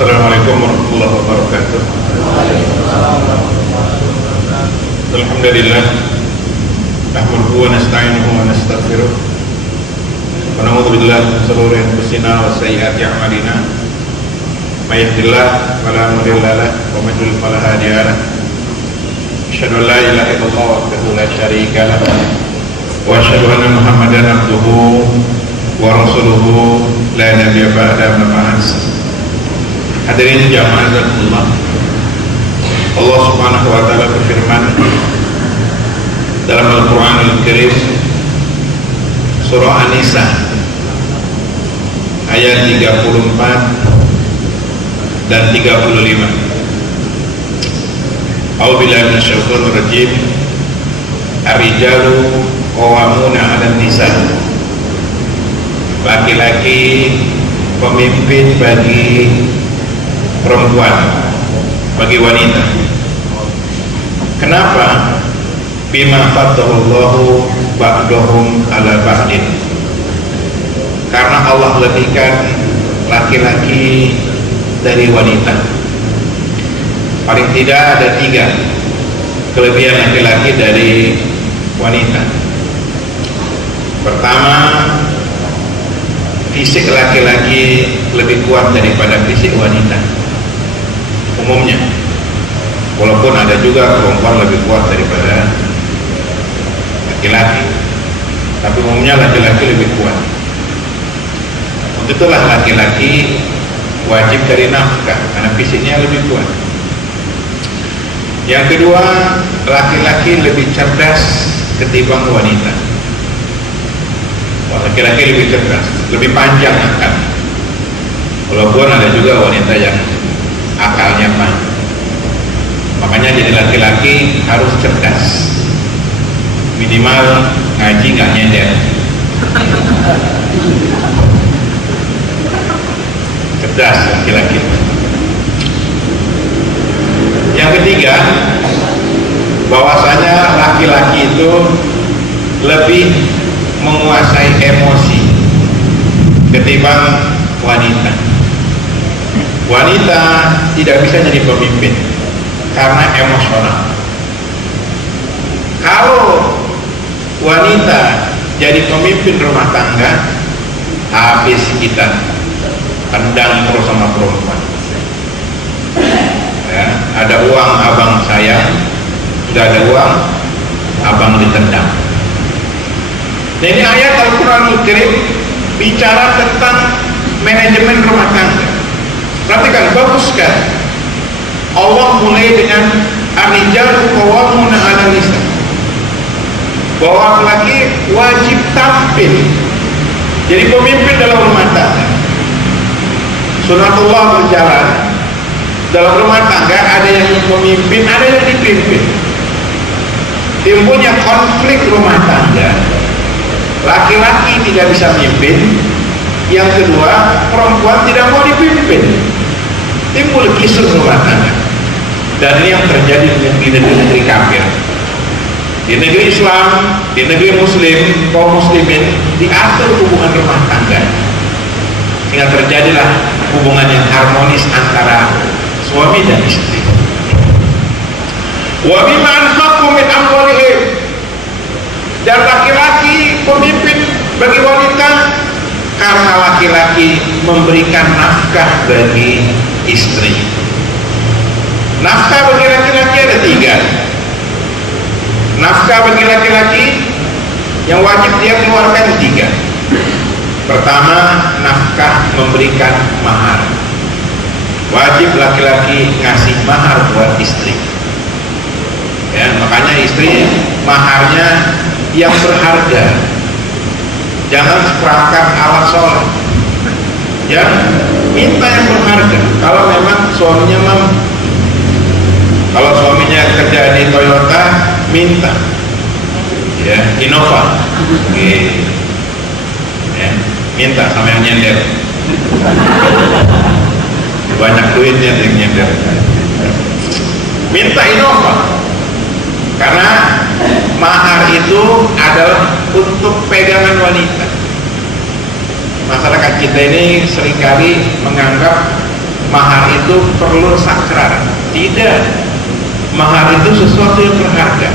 Assalamualaikum warahmatullahi wabarakatuh. Alhamdulillah, nahmaduhu wa nasta'inuhu wa nastaghfiruh wa na'udzu billahi min shururi anfusina wa sayyiati a'malina. May yahdihillahu fala mudilla lahu wa may yudlil fala hadiya lahu. Asyhadu an la ilaha illallah wahdahu la syarika lahu wa asyhadu anna Muhammadan abduhu wa rasuluhu la nabiyya ba'da ma ba'd. Hadirin jamaah Allah, Allah Subhanahu wa taala berfirman dalam Al-Qur'an Al-Karim surah An-Nisa ayat 34 dan 35. A'udzubillahi minasyaitonir rajim. Ar-rijalu qawwamuna 'alan nisa. Laki-laki pemimpin bagi perempuan, bagi wanita. Kenapa? Bima faddallahu ba'dahum ala ba'din. Karena Allah lebihkan laki-laki dari wanita. Paling tidak ada 3 kelebihan laki-laki dari wanita. Pertama, fisik laki-laki lebih kuat daripada fisik wanita. Umumnya, walaupun ada juga perempuan lebih kuat daripada laki-laki, tapi umumnya laki-laki lebih kuat. Untuk itulah laki-laki wajib dari nafkah karena fisiknya lebih kuat. Yang kedua, laki-laki lebih cerdas ketimbang wanita. Laki-laki lebih cerdas, lebih panjang akal. Walaupun ada juga wanita yang akalnya panjang. Makanya jadi laki-laki harus cerdas, minimal ngaji nggak nyender. Cerdas laki-laki. Yang ketiga, bahwasanya laki-laki itu lebih menguasai emosi ketimbang wanita. Wanita tidak bisa jadi pemimpin karena emosional. Kalau wanita jadi pemimpin rumah tangga, habis kita tendang terus sama perempuan. Ya, ada uang abang sayang, sudah ada uang abang ditendang. Nah, ini ayat Al-Quranul Karim bicara tentang manajemen rumah tangga. Perhatikan, bagus kan? Allah mulai dengan ar-rijalu qawwamuna 'alan nisa. Bahwa laki wajib tampil jadi pemimpin dalam rumah tangga. Sunatullah berjalan dalam rumah tangga, ada yang memimpin, ada yang dipimpin. Timbulnya konflik rumah tangga. Laki-laki tidak bisa memimpin, yang kedua perempuan tidak mau dipimpin, timbul kisruh rumah tangga. Dan ini yang terjadi di negeri-negeri kafir. Di negeri Islam, di negeri Muslim, kaum muslimin diatur hubungan rumah tangga sehingga terjadilah hubungan yang harmonis antara suami dan istri. Wa bima anfaqu min amwalihim. Dan laki-laki pemimpin bagi wanita karena laki-laki memberikan nafkah bagi istri. Nafkah bagi laki-laki ada 3. Nafkah bagi laki-laki yang wajib dia keluarkan 3. Pertama, nafkah memberikan mahar. Wajib laki-laki ngasih mahar buat istri. Ya, makanya istri maharnya yang berharga, jangan seperangkat alat sholat. Ya, minta yang berharga. Kalau memang suaminya mampu. Kalau suaminya kerja di Toyota, minta ya Innova. Ya, minta sama yang nyender. Banyak duitnya yang nyender. Minta Innova. Karena mahar itu adalah untuk pegangan wanita. Masyarakat kita ini seringkali menganggap mahar itu perlu sakral. Tidak, mahar itu sesuatu yang berharga.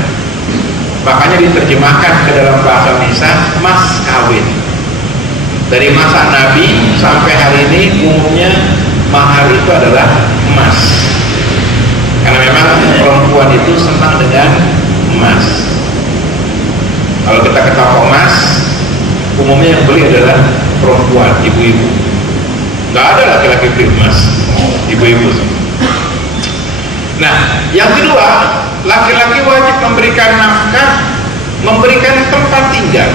Makanya diterjemahkan ke dalam bahasa Indonesia mas kawin. Dari masa Nabi sampai hari ini umumnya mahar itu adalah emas, karena memang perempuan itu senang dengan emas. Kalau kita ke toko emas, umumnya yang beli adalah perempuan, ibu-ibu. Nggak ada laki-laki beli emas, ibu-ibu. Nah, yang kedua, laki-laki wajib memberikan nafkah, memberikan tempat tinggal.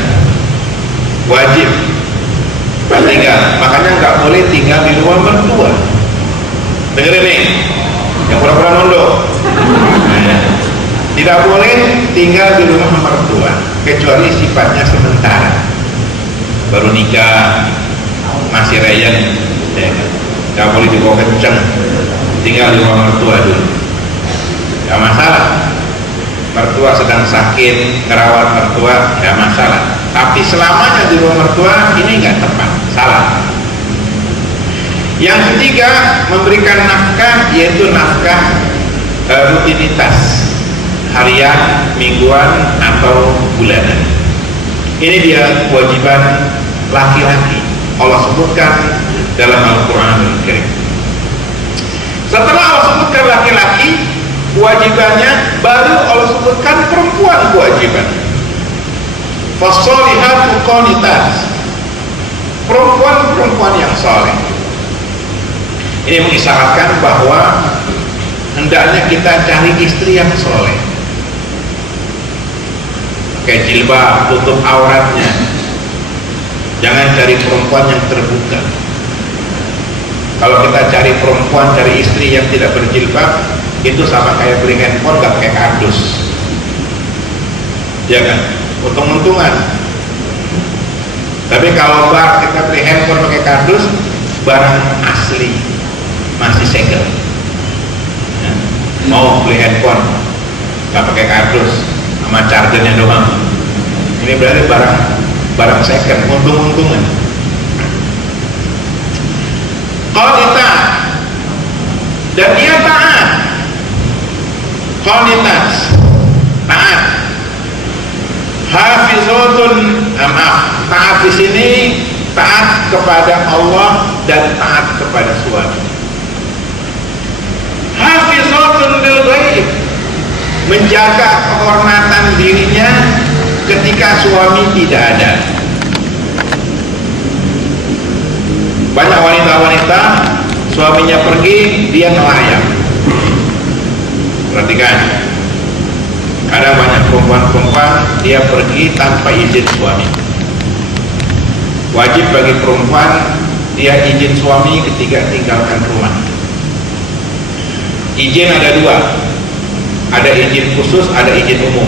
Wajib tempat tinggal, makanya nggak boleh tinggal di rumah mertua. Dengerin nih, yang pura-pura nunduk. Tidak boleh tinggal di rumah mertua kecuali sifatnya sementara. Baru nikah, masih reyen, ya kan? Nggak boleh dibawa kenceng, tinggal di rumah mertua dulu. Nggak masalah. Mertua sedang sakit, ngerawat mertua, nggak masalah. Tapi selamanya di rumah mertua ini nggak tepat, salah. Yang ketiga, memberikan nafkah, yaitu nafkah rutinitas harian, mingguan, atau bulanan. Ini dia kewajiban laki-laki. Allah sebutkan dalam Al-Quran Al-Karim. Setelah Allah sebutkan laki-laki kewajibannya, baru Allah sebutkan perempuan kewajiban. Fassolihatu qanitat, perempuan-perempuan yang saleh. Ini mengisyaratkan bahwa hendaknya kita cari istri yang soleh, pakai jilbab, tutup auratnya. Jangan cari perempuan yang terbuka. Kalau kita cari perempuan, cari istri yang tidak berjilbab, itu sama kayak beli handphone gak pakai kardus, ya kan? Untung-untungan. Tapi kalau kita beli handphone pakai kardus, barang asli, masih segel. Ya. Mau beli handphone gak pakai kardus, sama chargernya doang, ini berarti barang second, untung-untungan. Qanitat, dan dia taat. Qanitat, taat. Hafizatun, taat di sini taat kepada Allah dan taat kepada suami. Hafizatun lil ghaib, menjaga kehormatan dirinya ketika suami tidak ada. Banyak wanita-wanita suaminya pergi, dia nelayan. Perhatikan, kadang banyak perempuan-perempuan dia pergi tanpa izin suami. Wajib bagi perempuan dia izin suami ketika tinggalkan rumah. Izin ada dua, ada izin khusus, ada izin umum.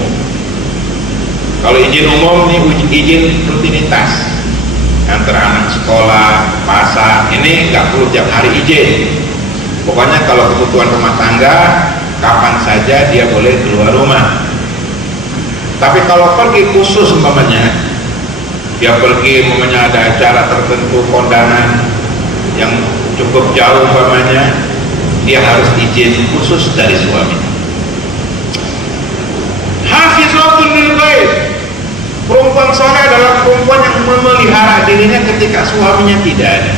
Kalau izin umum ini izin rutinitas, antara anak sekolah, pasar, ini nggak perlu tiap hari izin. Pokoknya kalau kebutuhan rumah tangga, kapan saja dia boleh keluar rumah. Tapi kalau pergi khusus umpamanya, dia pergi umpamanya ada acara tertentu, kondangan yang cukup jauh umpamanya, dia harus izin khusus dari suami. Hafizatul lil ghaib, perempuan saleh adalah perempuan yang memelihara dirinya ketika suaminya tidak ada,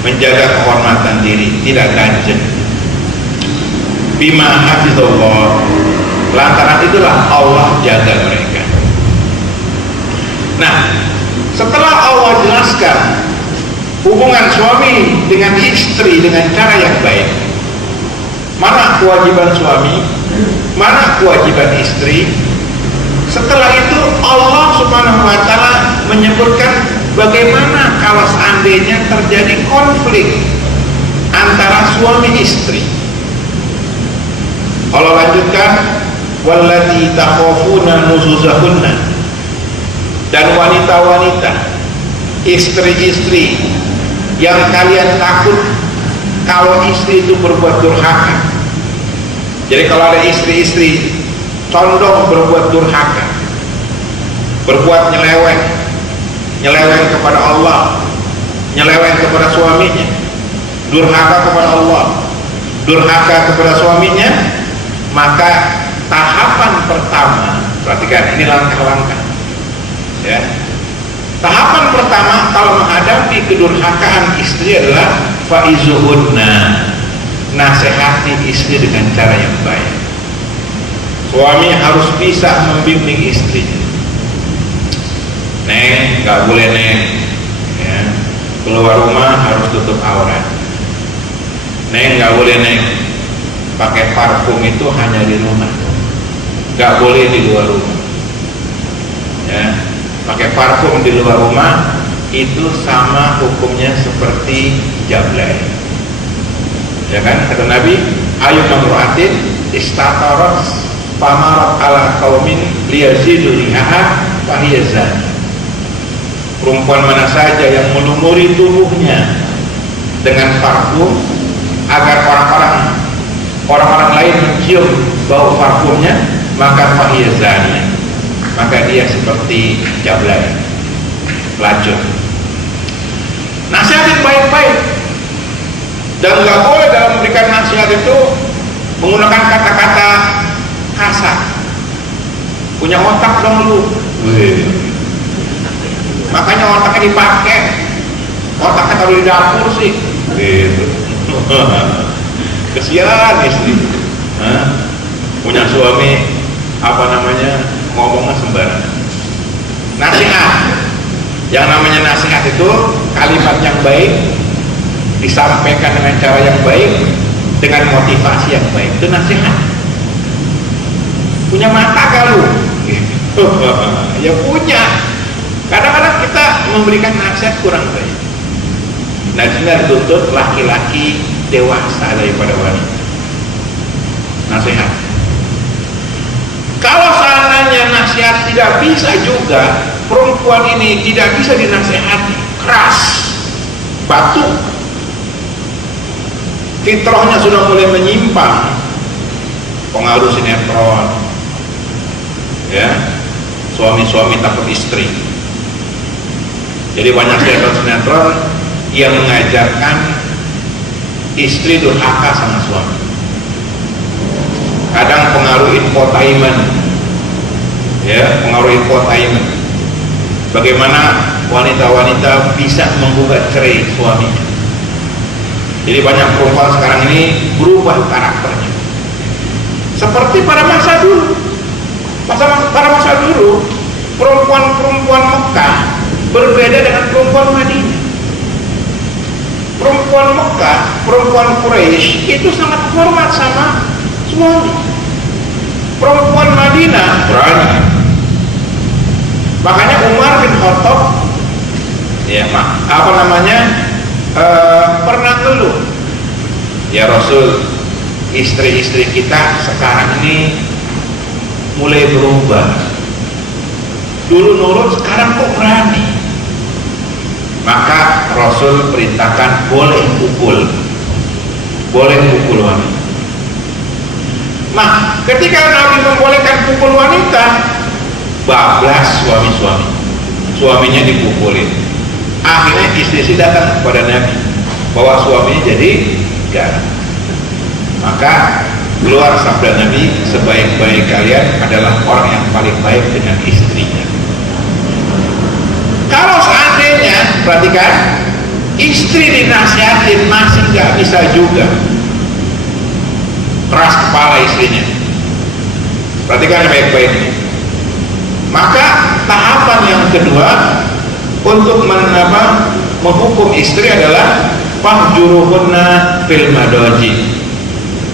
menjaga kehormatan diri, tidak ganjen. Bima hafizallah, lantaran itulah Allah jaga mereka. Nah, setelah Allah jelaskan hubungan suami dengan istri dengan cara yang baik, mana kewajiban suami, mana kewajiban istri. Setelah itu Allah Subhanahu wa ta'ala menyebutkan bagaimana kalau seandainya terjadi konflik antara suami istri. Allah lanjutkan, wallati takhafuna nuzuzahunna, dan wanita-wanita, istri-istri yang kalian takut kalau istri itu berbuat durhaka. Jadi kalau ada istri-istri condong berbuat durhaka, berbuat nyeleweng kepada Allah, nyeleweng kepada suaminya, durhaka kepada Allah, durhaka kepada suaminya, maka tahapan pertama, perhatikan ini langkah-langkah ya. Tahapan pertama kalau menghadapi kedurhakaan istri adalah faizuhunna, nasihati istri dengan cara yang baik. Suami harus bisa membimbing istrinya. Neng, nggak boleh neng ya. Keluar rumah harus tutup aurat. Neng, nggak boleh neng pakai parfum itu hanya di rumah, nggak boleh di luar rumah ya. Pakai parfum di luar rumah itu sama hukumnya seperti jablay ya kan, kata Nabi, ayu mamru'atin istatarat famarat ala qaumin liyazidu rihaha fahiyazan. Perempuan mana saja yang melumuri tubuhnya dengan parfum agar orang-orang lain mencium bau parfumnya, maka fahiyazan, maka dia seperti jablay, pelacur. Nasihatin baik-baik, dan nggak boleh dalam memberikan nasihat itu menggunakan kata-kata kasar. Punya otak dong lu. Makanya otaknya dipakai, otaknya taruh di dapur sih gitu. Kesian istri punya suami apa namanya, ngomongnya sembarangan. Nasihat, yang namanya nasihat itu kalimat yang baik disampaikan dengan cara yang baik, dengan motivasi yang baik, itu nasihat. Punya mata kalau ya punya. Kadang-kadang kita memberikan nasihat kurang baik. Nah, ini dituntut laki-laki dewasa daripada wanita. Nasihat. Kalau seandainya nasihat tidak bisa juga, perempuan ini tidak bisa dinasihati, keras, batu, fitrahnya sudah mulai menyimpang, pengaruh sinetron ya, suami-suami takut istri. Jadi banyak sinetron yang mengajarkan istri durhaka sama suami. Kadang pengaruh infotainment ya, pengaruh infotainment, bagaimana wanita-wanita bisa menggugat cerai suaminya. Jadi banyak perempuan sekarang ini berubah karakternya seperti pada masa dulu. Pada masa dulu perempuan-perempuan Mekah berbeda dengan perempuan Madinah. Perempuan Mekah, perempuan Quraisy itu sangat hormat sama suami. Perempuan Madinah berani. Makanya Umar bin Khattab ya pernah ngeluh, ya Rasul, istri-istri kita sekarang ini mulai berubah. Dulu nurut, sekarang kok berani. Maka Rasul perintahkan boleh pukul wanita. Nah, ketika Nabi membolehkan pukul wanita, bablas suaminya dipukulin. Akhirnya istri datang kepada Nabi bahwa suaminya jadi garang. Maka keluar sabda Nabi, sebaik-baik kalian adalah orang yang paling baik dengan istrinya. Kalau seandainya, perhatikan, istri dinasihatin masih nggak bisa juga, keras kepala istrinya, perhatikan baik-baik. Maka tahapan yang kedua untuk menghukum istri adalah fahjuruhunna fil madaji,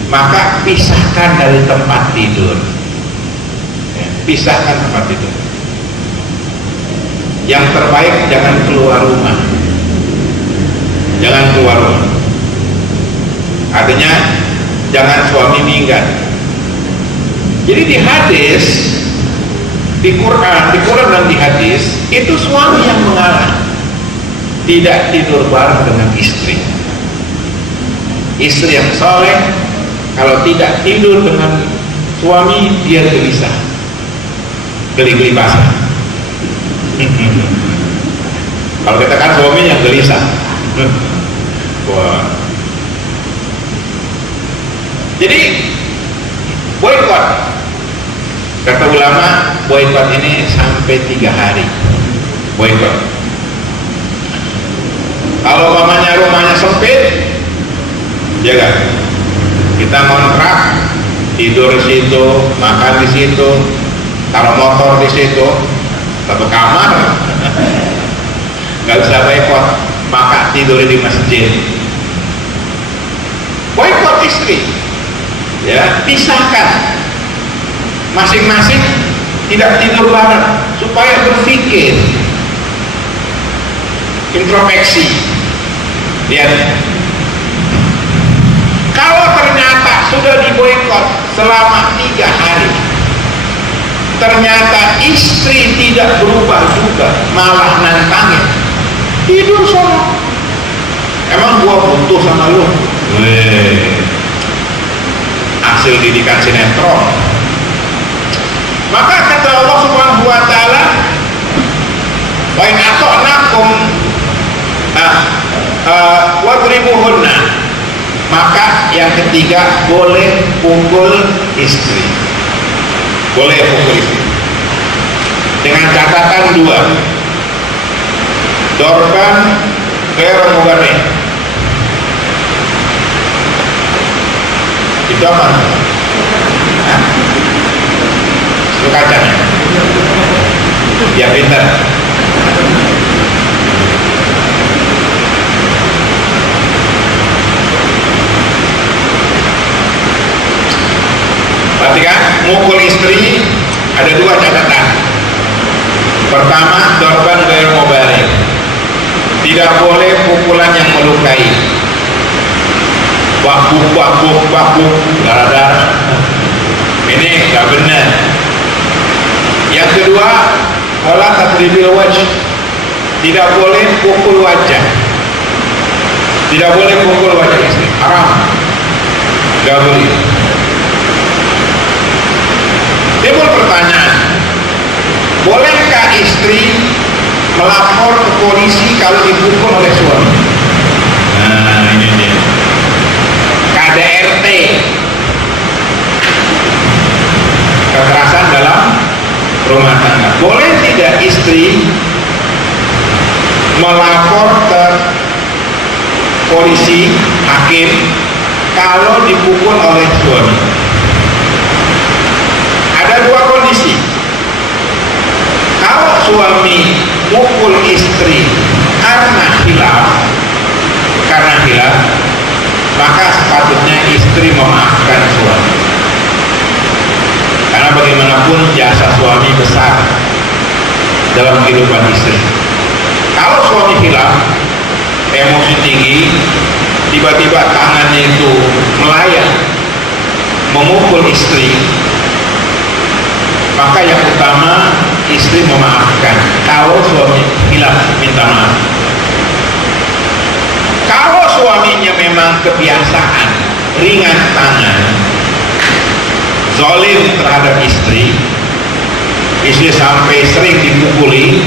maka pisahkan dari tempat tidur ya, pisahkan tempat tidur. Yang terbaik jangan keluar rumah, artinya jangan suami minggat. Jadi di hadis, di Quran dan di hadis itu suami yang mengalah, tidak tidur bareng dengan istri. Istri yang soleh kalau tidak tidur dengan suami, dia gelisah, geli-geli basah. Kalau kita kan suami yang gelisah, wah, Jadi boykot, kata ulama, boykot ini sampai 3 hari boykot. Kalau mamanya rumahnya sempit, ya kan, kita kontrak, tidur di situ, makan di situ, taruh motor di situ, satu kamar, nggak bisa boykot, maka tidur di masjid. Boykot istri, ya, pisahkan, masing-masing tidak tidur bareng supaya berpikir, introspeksi. Lihat, kalau ternyata sudah diboykot selama 3 hari, ternyata istri tidak berubah juga, malah nantangin, tidur sono, emang gua butuh sama lu? Hasil didikan sinetron. Maka kata Allah Subhanahu wa taala, wa in ata'nakum wadribuhunna, maka yang ketiga boleh pukul istri, boleh pukul istri dengan catatan 2, dorban ghairu mubarrih. Itu apa? Itu kacanya ya, pintar. Perhatikan, mukul istri ada 2 catatan. Pertama, dorban ghairu mubarrih, tidak boleh pukulan yang melukai, bakbuk, darah-darah, ini gak benar. Yang kedua, wala tadribil wajh, tidak boleh pukul wajah, tidak boleh pukul wajah istri, haram, gak boleh. Timbul pertanyaan, bolehkah istri melapor ke polisi kalau dipukul oleh suami? Nah, ini dia, KDRT, kekerasan dalam rumah tangga. Boleh tidak istri melapor ke polisi, hakim, kalau dipukul oleh suami? Ada 2 kondisi. Kalau suami mukul istri karena hilaf, maka sepatutnya istri memaafkan suami, karena bagaimanapun jasa suami besar dalam kehidupan istri. Kalau suami hilaf, emosi tinggi, tiba-tiba tangannya itu melayang memukul istri, maka yang utama istri memaafkan. Kalau suami hilaf, minta maaf. Kalau suaminya memang kebiasaan ringan tangan, zalim terhadap istri sampai sering dipukuli,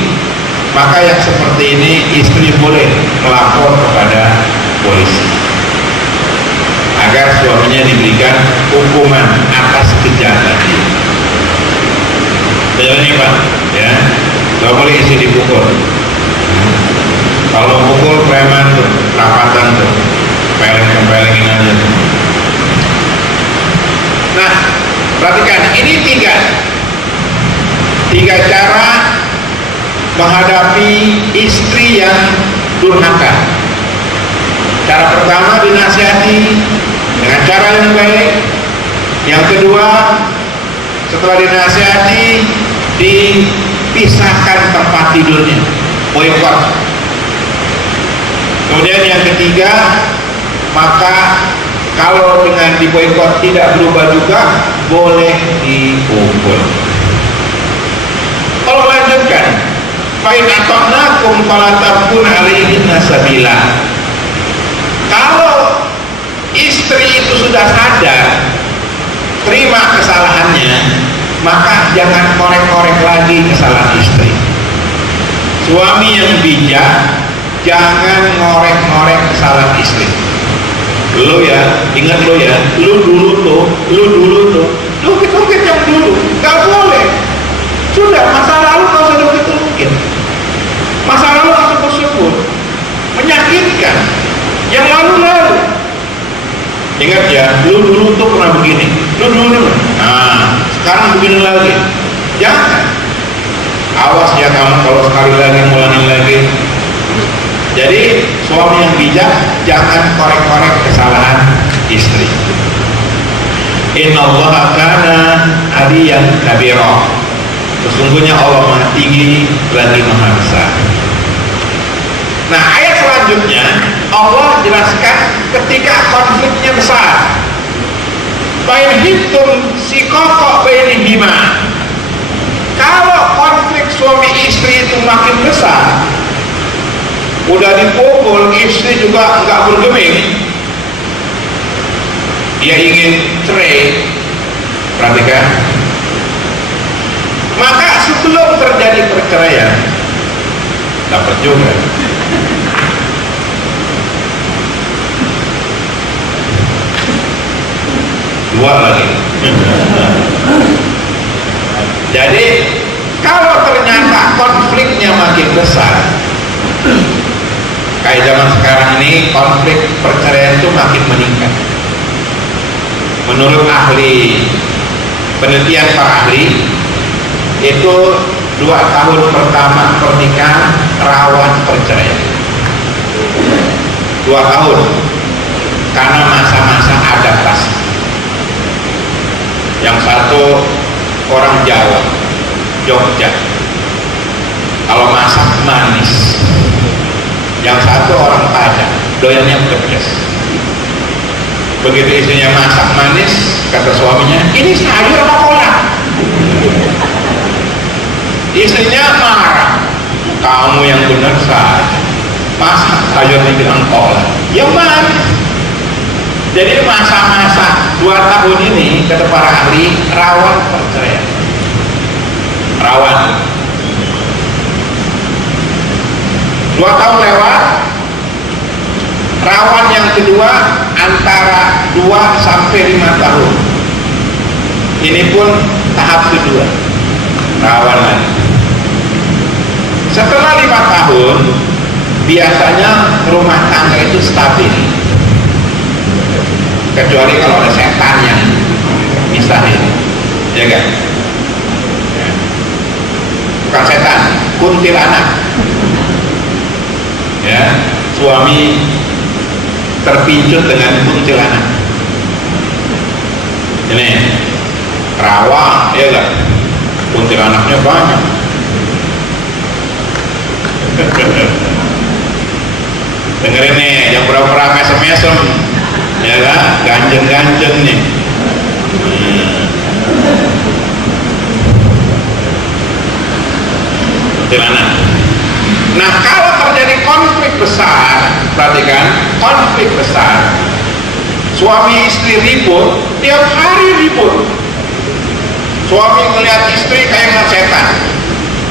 maka yang seperti ini istri boleh melapor kepada polisi agar suaminya diberikan hukuman atas kejahatan dia. Betul nih Pak, ya, nggak boleh istri dipukul. Kalau pukul preman tuh, rapatan tuh, pelengin aja tuh. Nah, perhatikan, ini tiga cara menghadapi istri yang durhaka. Cara pertama, dinasihati dengan cara yang baik. Yang kedua, setelah dinasihati, dipisahkan tempat tidurnya, boykot. Kemudian yang ketiga, maka kalau dengan diboykot tidak berubah juga, boleh dipukul. Kalau lanjutkan, fa'in ata'nakum fala tabghun 'alaihinna sabila. Kalau istri itu sudah sadar, terima kesalahannya, maka jangan korek-korek lagi kesalahan istri. Suami yang bijak jangan ngorek-ngorek kesalahan istri. Lo ya, ingat lo ya, lu dulu tuh, ungkit yang dulu, nggak boleh. Sudah, masa lalu nggak usah diungkit. Masa lalu langsung bersyukur, menyakitkan. Yang lalu. Ingat ya, lu dulu tuh pernah begini, lu dulu. Nah, sekarang begini lagi. Jangan. Awas ya kamu kalau sekali lagi ngulangin lagi. Jadi suami yang bijak jangan korek-korek kesalahan istri. Innallaha kana aliyan kabira. Sesungguhnya Allah Maha Tinggi lagi Maha Besar. Nah, ayat selanjutnya Allah jelaskan ketika konfliknya besar. Bain hitum sikoko bainihima. Kalau konflik suami istri itu makin besar, udah dipukul, istri juga nggak bergeming, dia ingin cerai, perhatikan. Maka sebelum terjadi perceraian, dapat juga. Dua lagi. Jadi kalau ternyata konfliknya makin besar, kayak zaman sekarang ini konflik perceraian itu makin meningkat. Menurut ahli, penelitian para ahli, itu 2 tahun pertama pernikahan rawan perceraian. 2 tahun karena masa-masa adaptasi. Yang satu orang Jawa, Jogja, kalau masak manis. Yang satu orang Padang, doyannya pedas. Begitu istrinya masak manis, kata suaminya, ini sayur apa kolak? Istrinya marah, kamu yang benar saja, masak sayur dibilang kolak, ya manis. Jadi masa-masa 2 tahun ini kata para ahli rawan perceraian. Rawan. 2 tahun lewat, rawan yang kedua antara 2 sampai 5 tahun. Ini pun tahap kedua, rawan lagi. Setelah 5 tahun, biasanya rumah tangga itu stabil. Kecuali kalau ada setan yang misahin, ya kan? Bukan setan, kuntilanak. Ya, suami terpincut dengan kuntilanak. Ini rawa, ya kan? Kuntilanaknya banyak. Dengerin nih, yang pura-pura mesem-mesem, ya kan? Ganjeng-ganjeng nih. Kuntilanak. Nah, kalau terjadi konflik besar, perhatikan, konflik besar, suami istri ribut, tiap hari ribut. Suami melihat istri kayak ngeliat setan,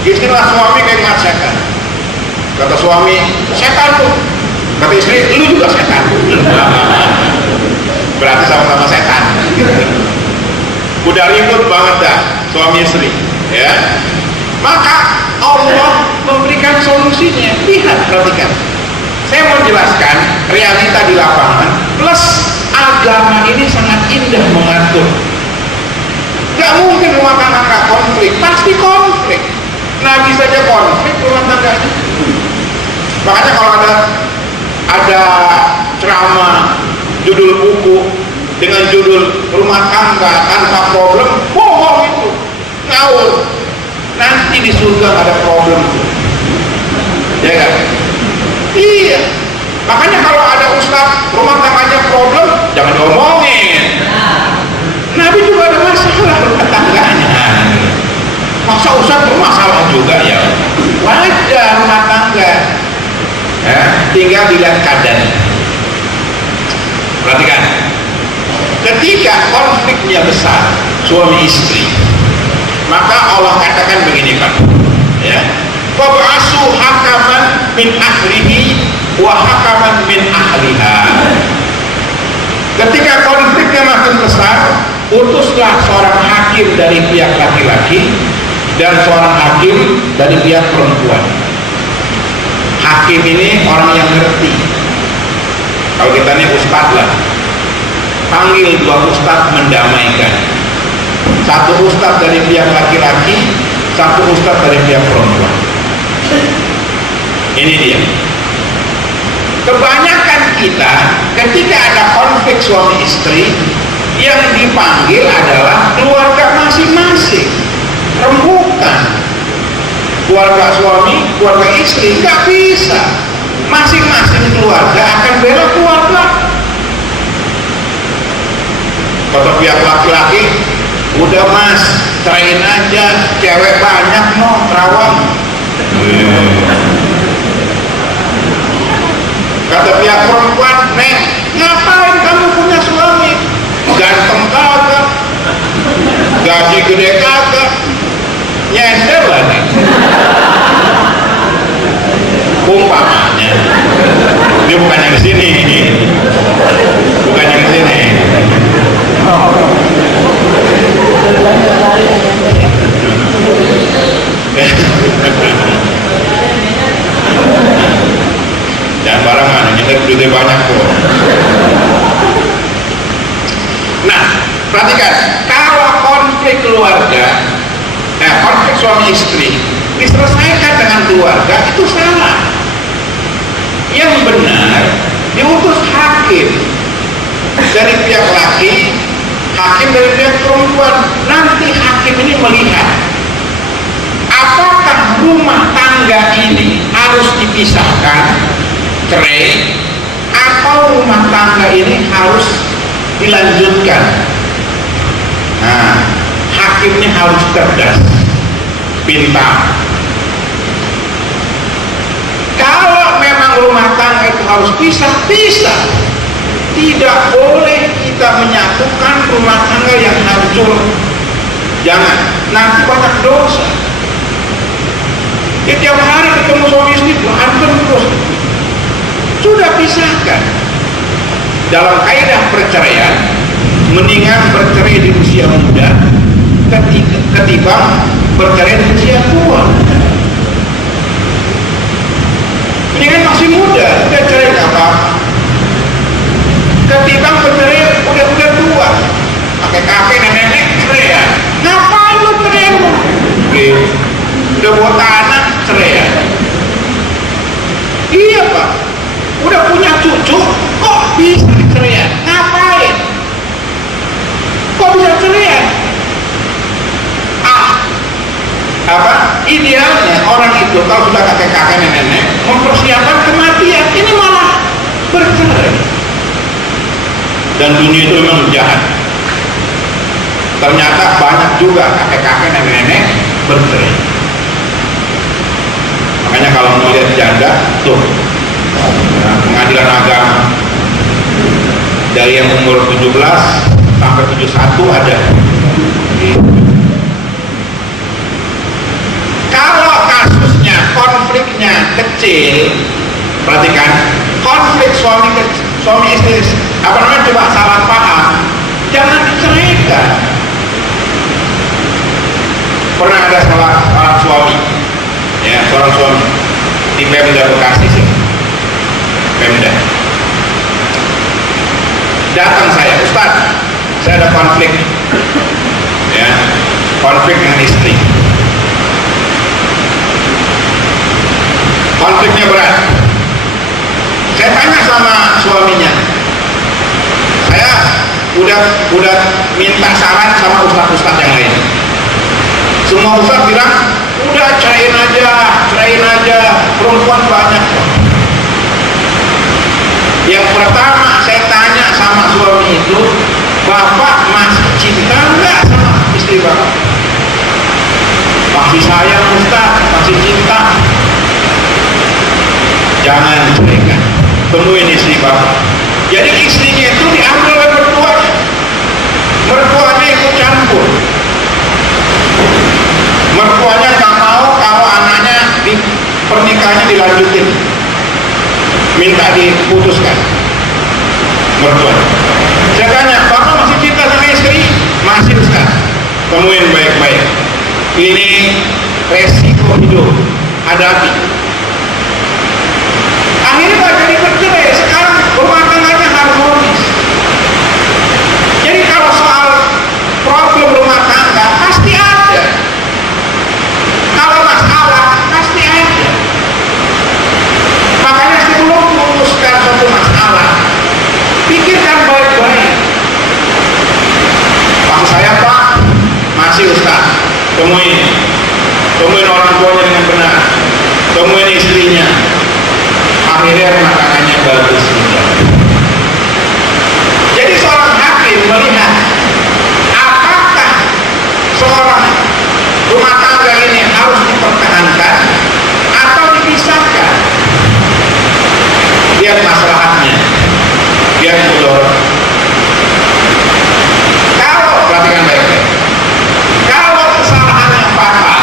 istri lah suami kayak ngeliat setan. Kata suami, setan tuh. Kata istri, lu juga setan. Berarti sama-sama setan. Udah ribut banget dah suami istri, ya. Maka Allah memberikan solusinya. Lihat, perhatikan. Saya mau jelaskan realita di lapangan plus agama ini sangat indah mengatur. Gak mungkin rumah tangga gak konflik, pasti konflik. Nabi saja konflik rumah tangganya. Makanya kalau ada ceramah judul buku dengan judul rumah tangga tanpa problem, bohong itu, ngawur. Nanti di surga ada problem, ya kan? Iya. Makanya kalau ada ustaz rumah tangganya problem, jangan diomongin. Nabi juga ada masalah rumah tangganya. Masa ustaz bermasalah juga ya? Wajar rumah tangga. Ya, tinggal dilihat keadaannya. Perhatikan. Ketika konfliknya besar suami istri, maka Allah katakan begini Pak, ya, fab'asu hakaman min ahlihi wa hakaman min ahliha. Ketika konfliknya makin besar, utuslah seorang hakim dari pihak laki-laki dan seorang hakim dari pihak perempuan. Hakim ini orang yang ngerti. Kalau kita ini ustadz lah, panggil dua ustadz mendamaikan. Satu ustadz dari pihak laki-laki, satu ustadz dari pihak perempuan. Ini dia. Kebanyakan kita ketika ada konflik suami istri, yang dipanggil adalah keluarga masing-masing, rembukan. Keluarga suami, keluarga istri, nggak bisa. Masing-masing keluarga akan bela keluarga. Kata pihak laki-laki, udah mas, ceraiin aja, cewek banyak no, terawang. Kata pihak perempuan, Nek, ngapain kamu punya suami? Ganteng kagak, gaji gede kagak, nyender lah nih. Umpamanya, dia bukan yang kesini, bukan yang kesini. Jangan barengan, nyender duitnya banyak kok. Nah, perhatikan, kalau konflik keluarga, konflik suami istri diselesaikan dengan keluarga, itu salah. Yang benar diutus hakim dari pihak laki, hakim dari pihak perempuan. Nanti hakim ini melihat apakah rumah tangga ini harus dipisahkan, cerai, atau rumah tangga ini harus dilanjutkan. Nah, hakimnya harus cerdas, pintar. Kalau memang rumah tangga itu harus pisah. Tidak boleh kita menyatukan rumah tangga yang hancur. Jangan, nanti banyak dosa. Tiap hari ketemu suami istri berantem terus. Sudah pisahkan. Dalam kaidah perceraian, mendingan bercerai di usia muda ketimbang bercerai di usia tua. Mendingan masih muda, udah cerai nggak apa-apa. Ketimbang bercerai udah tua, pakai kafe nenek cerai ya. Ngapain lu cerai lu? Udah buat anak cerai ya. Iya pak, udah punya cucu, kok bisa cerai? Ngapain? Kok bisa cerai? Idealnya orang itu kalau sudah kakek-kakek nenek mempersiapkan kematian, ini malah bercerai. Dan dunia itu memang jahat. Ternyata banyak juga kakek-kakek nenek bercerai. Makanya kalau mau lihat janda tuh, pengadilan agama dari yang umur 17 sampai 71 ada. Kalau kasusnya konfliknya kecil, perhatikan, konflik suami istri coba salah paham, jangan diceraikan. Pernah ada seorang suami, ya seorang suami di Pemda Bekasi sih, Pemda. Datang saya, Ustaz, saya ada konflik, ya konflik dengan istri. Konfliknya berat. Saya tanya sama suaminya, saya udah minta saran sama ustaz-ustaz yang lain. Semua ustaz bilang, udah ceraiin aja, perempuan banyak. Yang pertama saya tanya sama suami itu, bapak masih cinta nggak sama istri bapak? Masih sayang ustaz, masih cinta. Jangan ceraikan, temuin istri bapak. Jadi istrinya itu diambil oleh mertuanya ikut campur. Mertuanya gak mau kalau anaknya pernikahannya dilanjutin, minta diputuskan mertua. temuin baik-baik. Ini resiko hidup, hadapi. Akhirnya nggak jadi bercerai, sekarang rumah tangganya harmonis. Jadi kalau soal problem rumah tangga pasti ada, kalau masalah pasti ada. Makanya sebelum memutuskan suatu masalah, pikirkan baik-baik. Maksud saya Pak, masih Ustaz, temuin orang tuanya dengan benar, temuin istrinya, akhirnya rumah tangganya bagus. Jadi seorang hakim melihat apakah seorang rumah tangga ini harus dipertahankan atau dipisahkan. Lihat masalahnya, lihat mudarat. Kalau perhatikan baik-baik, kalau kesalahannya fatal,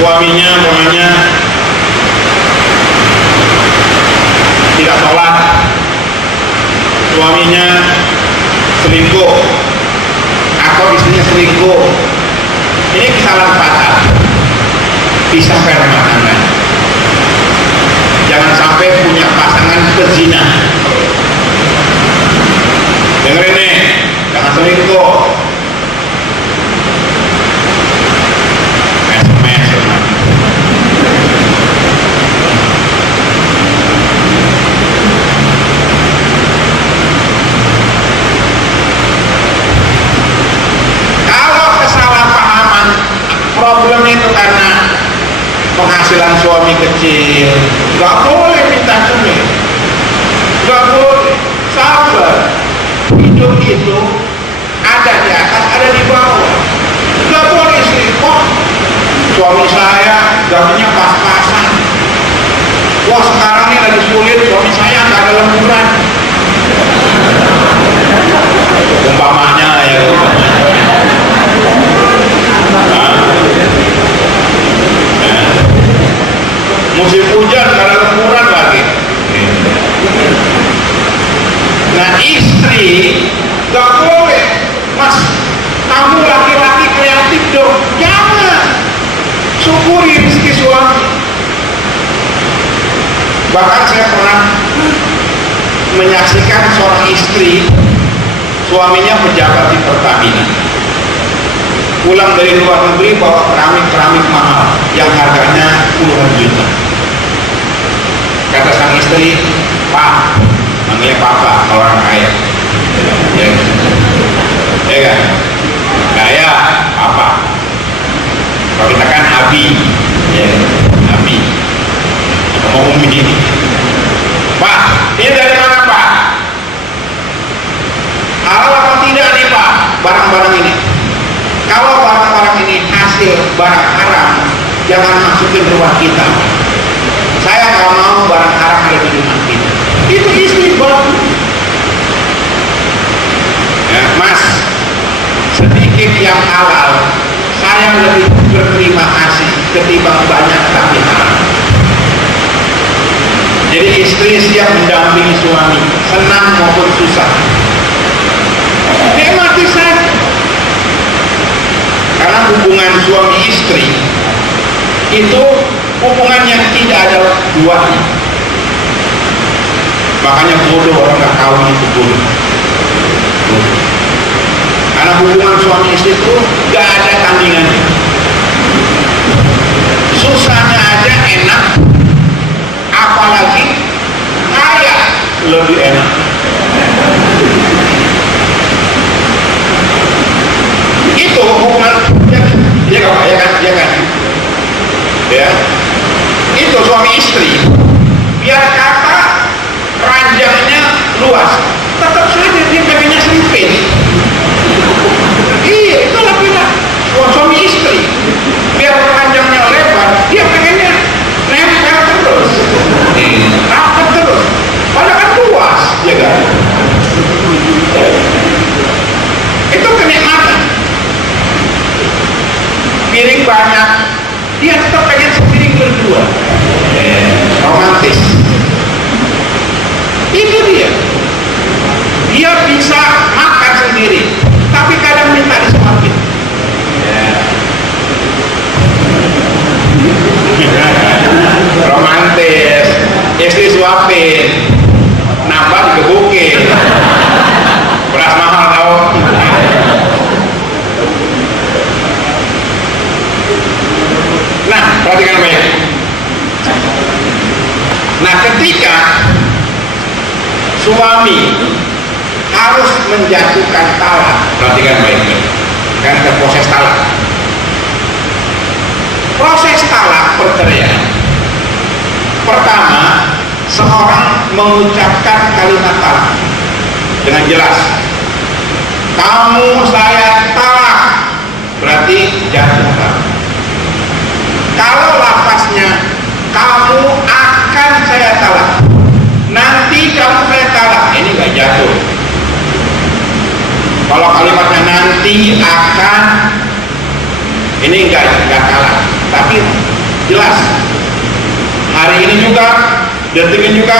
suaminya pokoknya tidak sholat, suaminya selingkuh atau istrinya selingkuh, ini kesalahan fatal, pisahkan rumah tangga. Jangan sampai punya pasangan pezina. Dengerin nih, jangan selingkuh. Problem itu karena penghasilan suami kecil, nggak boleh minta duit, nggak boleh. Sabar, hidup itu ada di atas, ada di bawah. Nggak boleh selingkuh. Suami saya gajinya pas-pasan. Wah sekarang ini lagi sulit, suami saya nggak ada lemburan. Umpamanya ya. Musim hujan karena lemburan lagi. Nah istri gak boleh, Mas, kamu laki-laki kreatif dong. Jangan, syukuri rezeki suami. Bahkan saya pernah menyaksikan seorang istri, suaminya pejabat di Pertamina, pulang dari luar negeri bawa keramik mahal yang harganya puluhan juta. Kata sang istri, Pak, manggilnya Papa kalau orang kaya, ya kan? Kaya Papa. Kalau kita kan Abi, ya, Abi. Mau Umi. Pak, ini dari mana Pak? Halal apa tidak nih Pak? Barang-barang ini. Kalau barang-barang ini hasil barang haram, jangan masukin rumah kita. Saya nggak mau barang haram ada di rumah kita. Itu istri bagus. Ya, Mas, sedikit yang halal, saya lebih berterima kasih ketimbang banyak tapi haram. Jadi istri siap mendampingi suami, senang maupun susah. Nikmati saja. Karena hubungan suami istri itu hubungan yang tidak ada duanya. Makanya bodoh orang nggak kawin itu bodoh. Karena hubungan suami istri itu nggak ada tandingannya. Susahnya aja enak, apalagi kaya lebih enak. Itu hubungan ya kan ya itu suami istri, biar kata ranjangnya luas tetap saja dia pengennya sempit. Iya, itu laki-laki suami istri suapin, nambah digebukin, beras mahal tau. Nah, perhatikan baik. Nah, ketika suami harus menjatuhkan talak, perhatikan baik-baik, kan ada proses talak. Proses talak perceraian, pertama seorang mengucapkan kalimat talak dengan jelas. Kamu saya talak, berarti jatuh talak. Kalau lafaznya kamu akan saya talak, nanti kamu saya talak, ini nggak jatuh. Kalau kalimatnya nanti akan, ini nggak talak, tapi jelas. Hari ini juga, detik ini juga,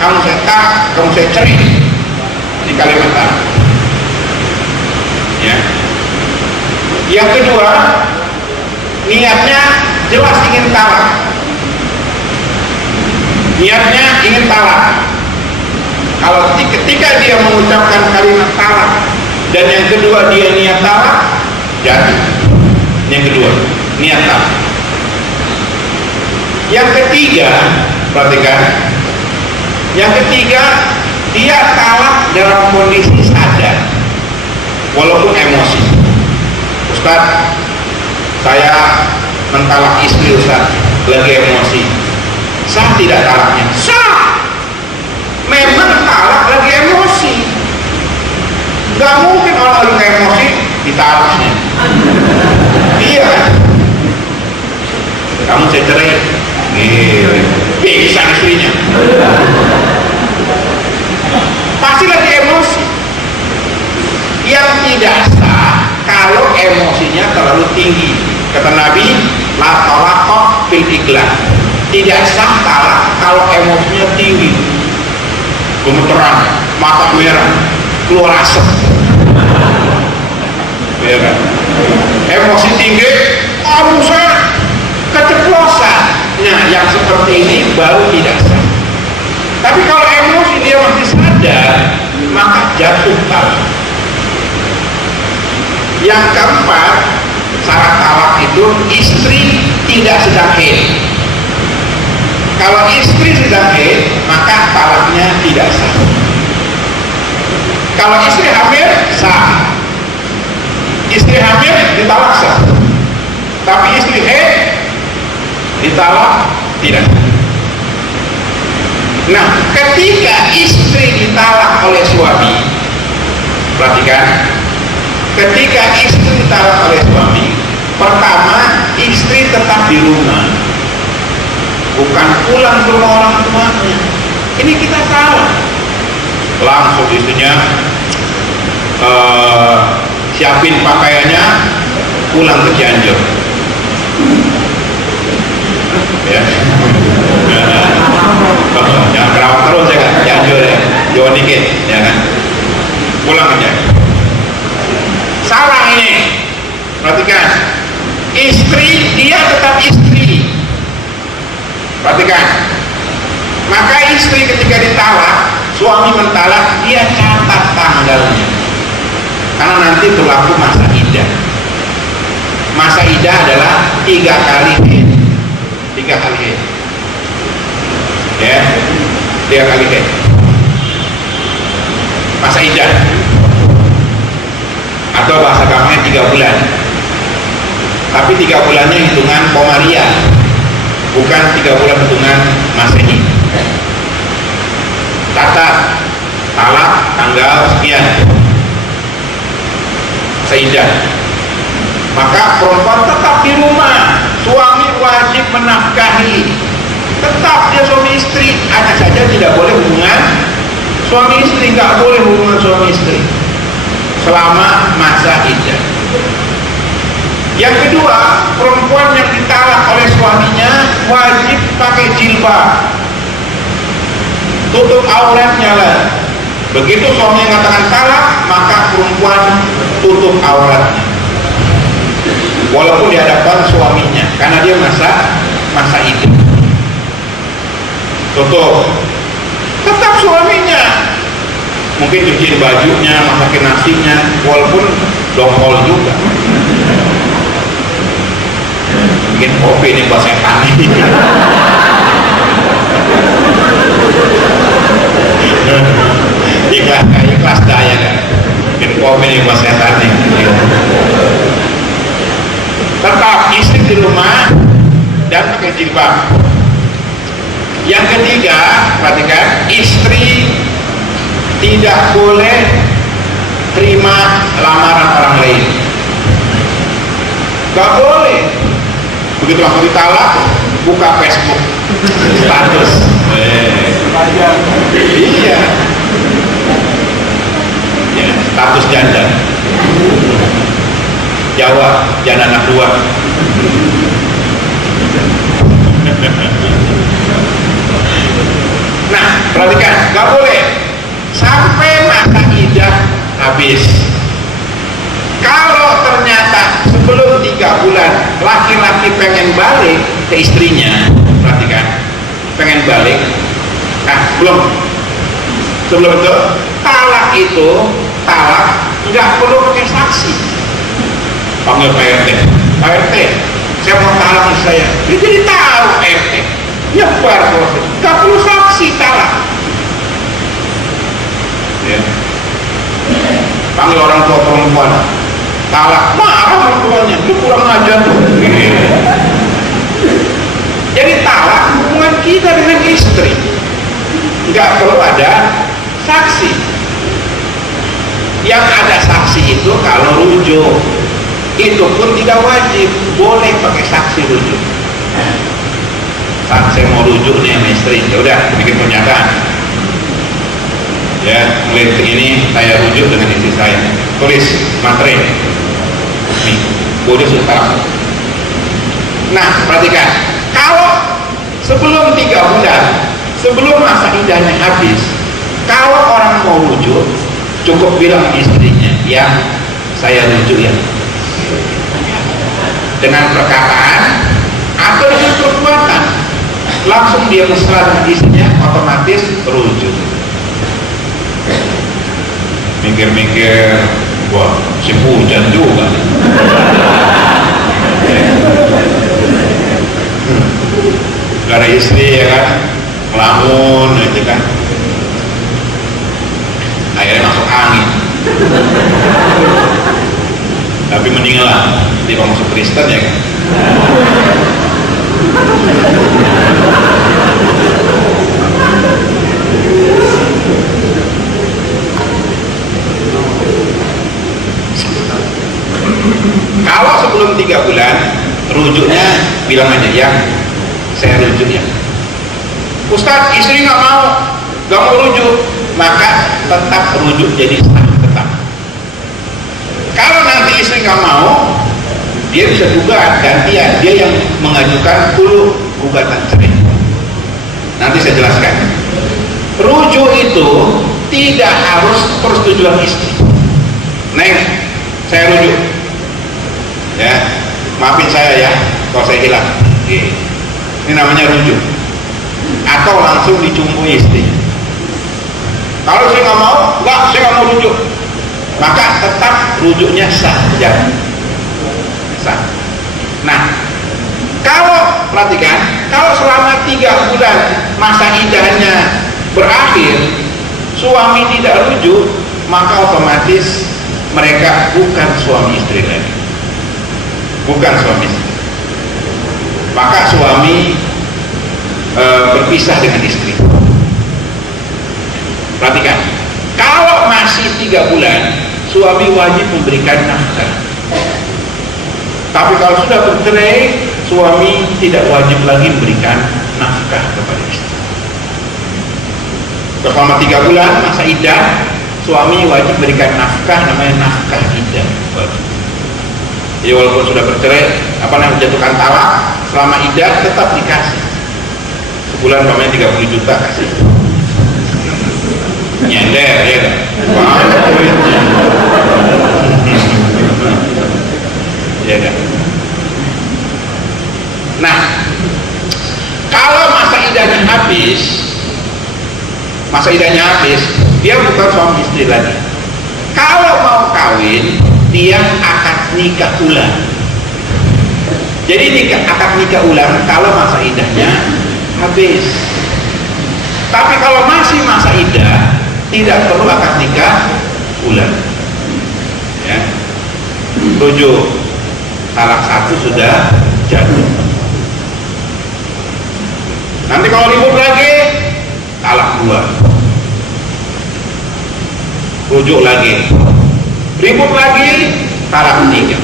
kamu saya talak, kamu saya cerai, di kalimat talak. Ya. Yang kedua, niatnya jelas ingin talak. Niatnya ingin talak. Kalau ketika dia mengucapkan kalimat talak dan yang kedua dia niat talak, jatuh. Yang kedua, niat talak. Yang ketiga, perhatikan. Yang ketiga, dia talak dalam kondisi sadar, walaupun emosi. Ustaz, saya mentalak istri Ustaz, lagi emosi. Sah tidak talaknya? Sah. Memang talak lagi emosi. Gak mungkin orang lagi emosi ditalaknya. Iya. Kamu saya cerai. Bisa istrinya. Pasti lagi emosi. Yang tidak sah kalau emosinya terlalu tinggi. Kata Nabi, la talaqa fil ikhlas. Tidak sah talak kalau emosinya tinggi, gemeteran, mata merah, keluar asap. Ya kan? Emosi tinggi, aduh saya keceplosan. Nah, yang seperti ini baru tidak sah. Tapi kalau emosi dia masih sadar, maka jatuh talak. Yang keempat, syarat talak itu istri tidak sedang haid. Kalau istri sedang haid, maka talaknya tidak sah. Kalau istri hamil, sah. Istri hamil ditalak sah. Tapi istri haid ditalak tidak. Nah, ketika istri ditalak oleh suami, perhatikan. Ketika istri ditalak oleh suami, pertama istri tetap di rumah, bukan pulang ke rumah orang tuanya. Ini kita salah. Langsung istrinya siapin pakaiannya, pulang ke Cianjur. Ya. Jangan kerawat terus ya kan, Cianjur ya, jauh dikit, ya kan. Pulang aja. Salah ini. Perhatikan. Istri dia tetap istri. Perhatikan. Maka istri ketika ditalak, suami mentalak, dia catat tanggalnya. Karena nanti berlaku masa iddah. Masa iddah adalah 3 kali haid. 3 kali haid. Ya. 3 kali haid. Masa iddah. Atau bahasa gampangnya 3 bulan. Tapi 3 bulannya hitungan Komariah, bukan 3 bulan hitungan Masehi. Catat talak tanggal sekian, seidah. Maka perempuan tetap di rumah, suami wajib menafkahi. Tetap dia suami istri, hanya saja tidak boleh hubungan suami istri, nggak boleh hubungan suami istri selama masa iddah. Yang kedua, perempuan yang ditalak oleh suaminya wajib pakai jilbab, tutup auratnya lah. Begitu suami mengatakan talak, maka perempuan tutup auratnya, walaupun di hadapan suaminya, karena dia masa iddah. Tutup. mungkin cuciin bajunya, masakin nasinya, walaupun dongkol juga. Bikin kopi ini buat setan nih. Ikhlas daya kan, bikin kopi ini buat setan nih. Tetap istri di rumah dan pakai jilbab. Yang ketiga, perhatikan, istri tidak boleh terima lamaran orang lain. Gak boleh. Begitu langsung ditalak, buka Facebook status. Iya. Ya, status janda. Jawab, janda anak dua. Nah, perhatikan, gak boleh sampai masa iddah habis. Kalau ternyata sebelum 3 bulan laki-laki pengen balik ke istrinya, perhatikan, pengen balik, nah sebelum itu talak nggak perlu pakai saksi. Panggil Pak RT, Pak RT, saya mau talak istri saya. Dia jadi tahu Pak RT, nyebar proses, nggak perlu saksi talak. Ya. Panggil orang tua perempuan, talak, marah orang tuanya, itu kurang ajar tuh. Jadi talak hubungan kita dengan istri, nggak perlu ada saksi. Yang ada saksi itu kalau rujuk, itu pun tidak wajib, boleh pakai saksi rujuk. Saat saya mau rujuk nih sama istri, ya udah bikin pernyataan. Ya, mulai ini saya rujuk dengan istri saya. Tulis materi. Nih, boleh sudah. Nah, perhatikan, kalau sebelum 3 bulan, sebelum masa iddahnya habis, kalau orang mau rujuk, cukup bilang istrinya, ya saya rujuk ya, dengan perkataan atau dengan perbuatan, langsung dia mesra dengan istrinya, otomatis rujuk. Mikir-mikir, wah si hujan juga. Gak ada istri ya kan, ngelamun gitu kan, akhirnya masuk angin. Tapi mendingan lah tiba masuk Kristen ya kan. Kalau sebelum 3 bulan rujuknya, bilang aja ya saya rujuk ya. Ustadz, istri nggak mau rujuk, maka tetap rujuk jadi sah tetap. Kalau nanti istri nggak mau, dia bisa gugat gantian, dia yang mengajukan dulu gugatan cerai. Nanti saya jelaskan. Rujuk itu tidak harus persetujuan istri. Neng, saya rujuk. Ya, maafin saya ya kalau saya hilang. Ini namanya rujuk. Atau langsung dicumbui istri. Kalau saya nggak mau, saya nggak mau rujuk, maka tetap rujuknya sah, ya. Sah. Nah, kalau perhatikan, kalau selama 3 bulan masa iddahnya berakhir, suami tidak rujuk, maka otomatis mereka bukan suami istri lagi, bukan suami istri. Maka suami berpisah dengan istri. Perhatikan, kalau masih 3 bulan, suami wajib memberikan nafkah. Tapi kalau sudah bercerai, suami tidak wajib lagi memberikan nafkah kepada istri. Selama 3 bulan masa iddah, suami wajib memberikan nafkah, namanya nafkah iddah. Jadi walaupun sudah bercerai, menjatuhkan talak, selama iddah tetap dikasih. Sebulan namanya 30 juta kasih. Nyender ya kan? Ya kan? Nah, kalau masa iddahnya habis, dia bukan suami istri lagi. Kalau mau kawin, dia akad nikah ulang. Jadi akad nikah ulang kalau masa idahnya habis. Tapi kalau masih masa idah, tidak perlu akad nikah ulang. Ya. 7. Talak 1 sudah jatuh. Nanti kalau ribut lagi, talak 2. Rujuk lagi, ribut lagi, talak 3.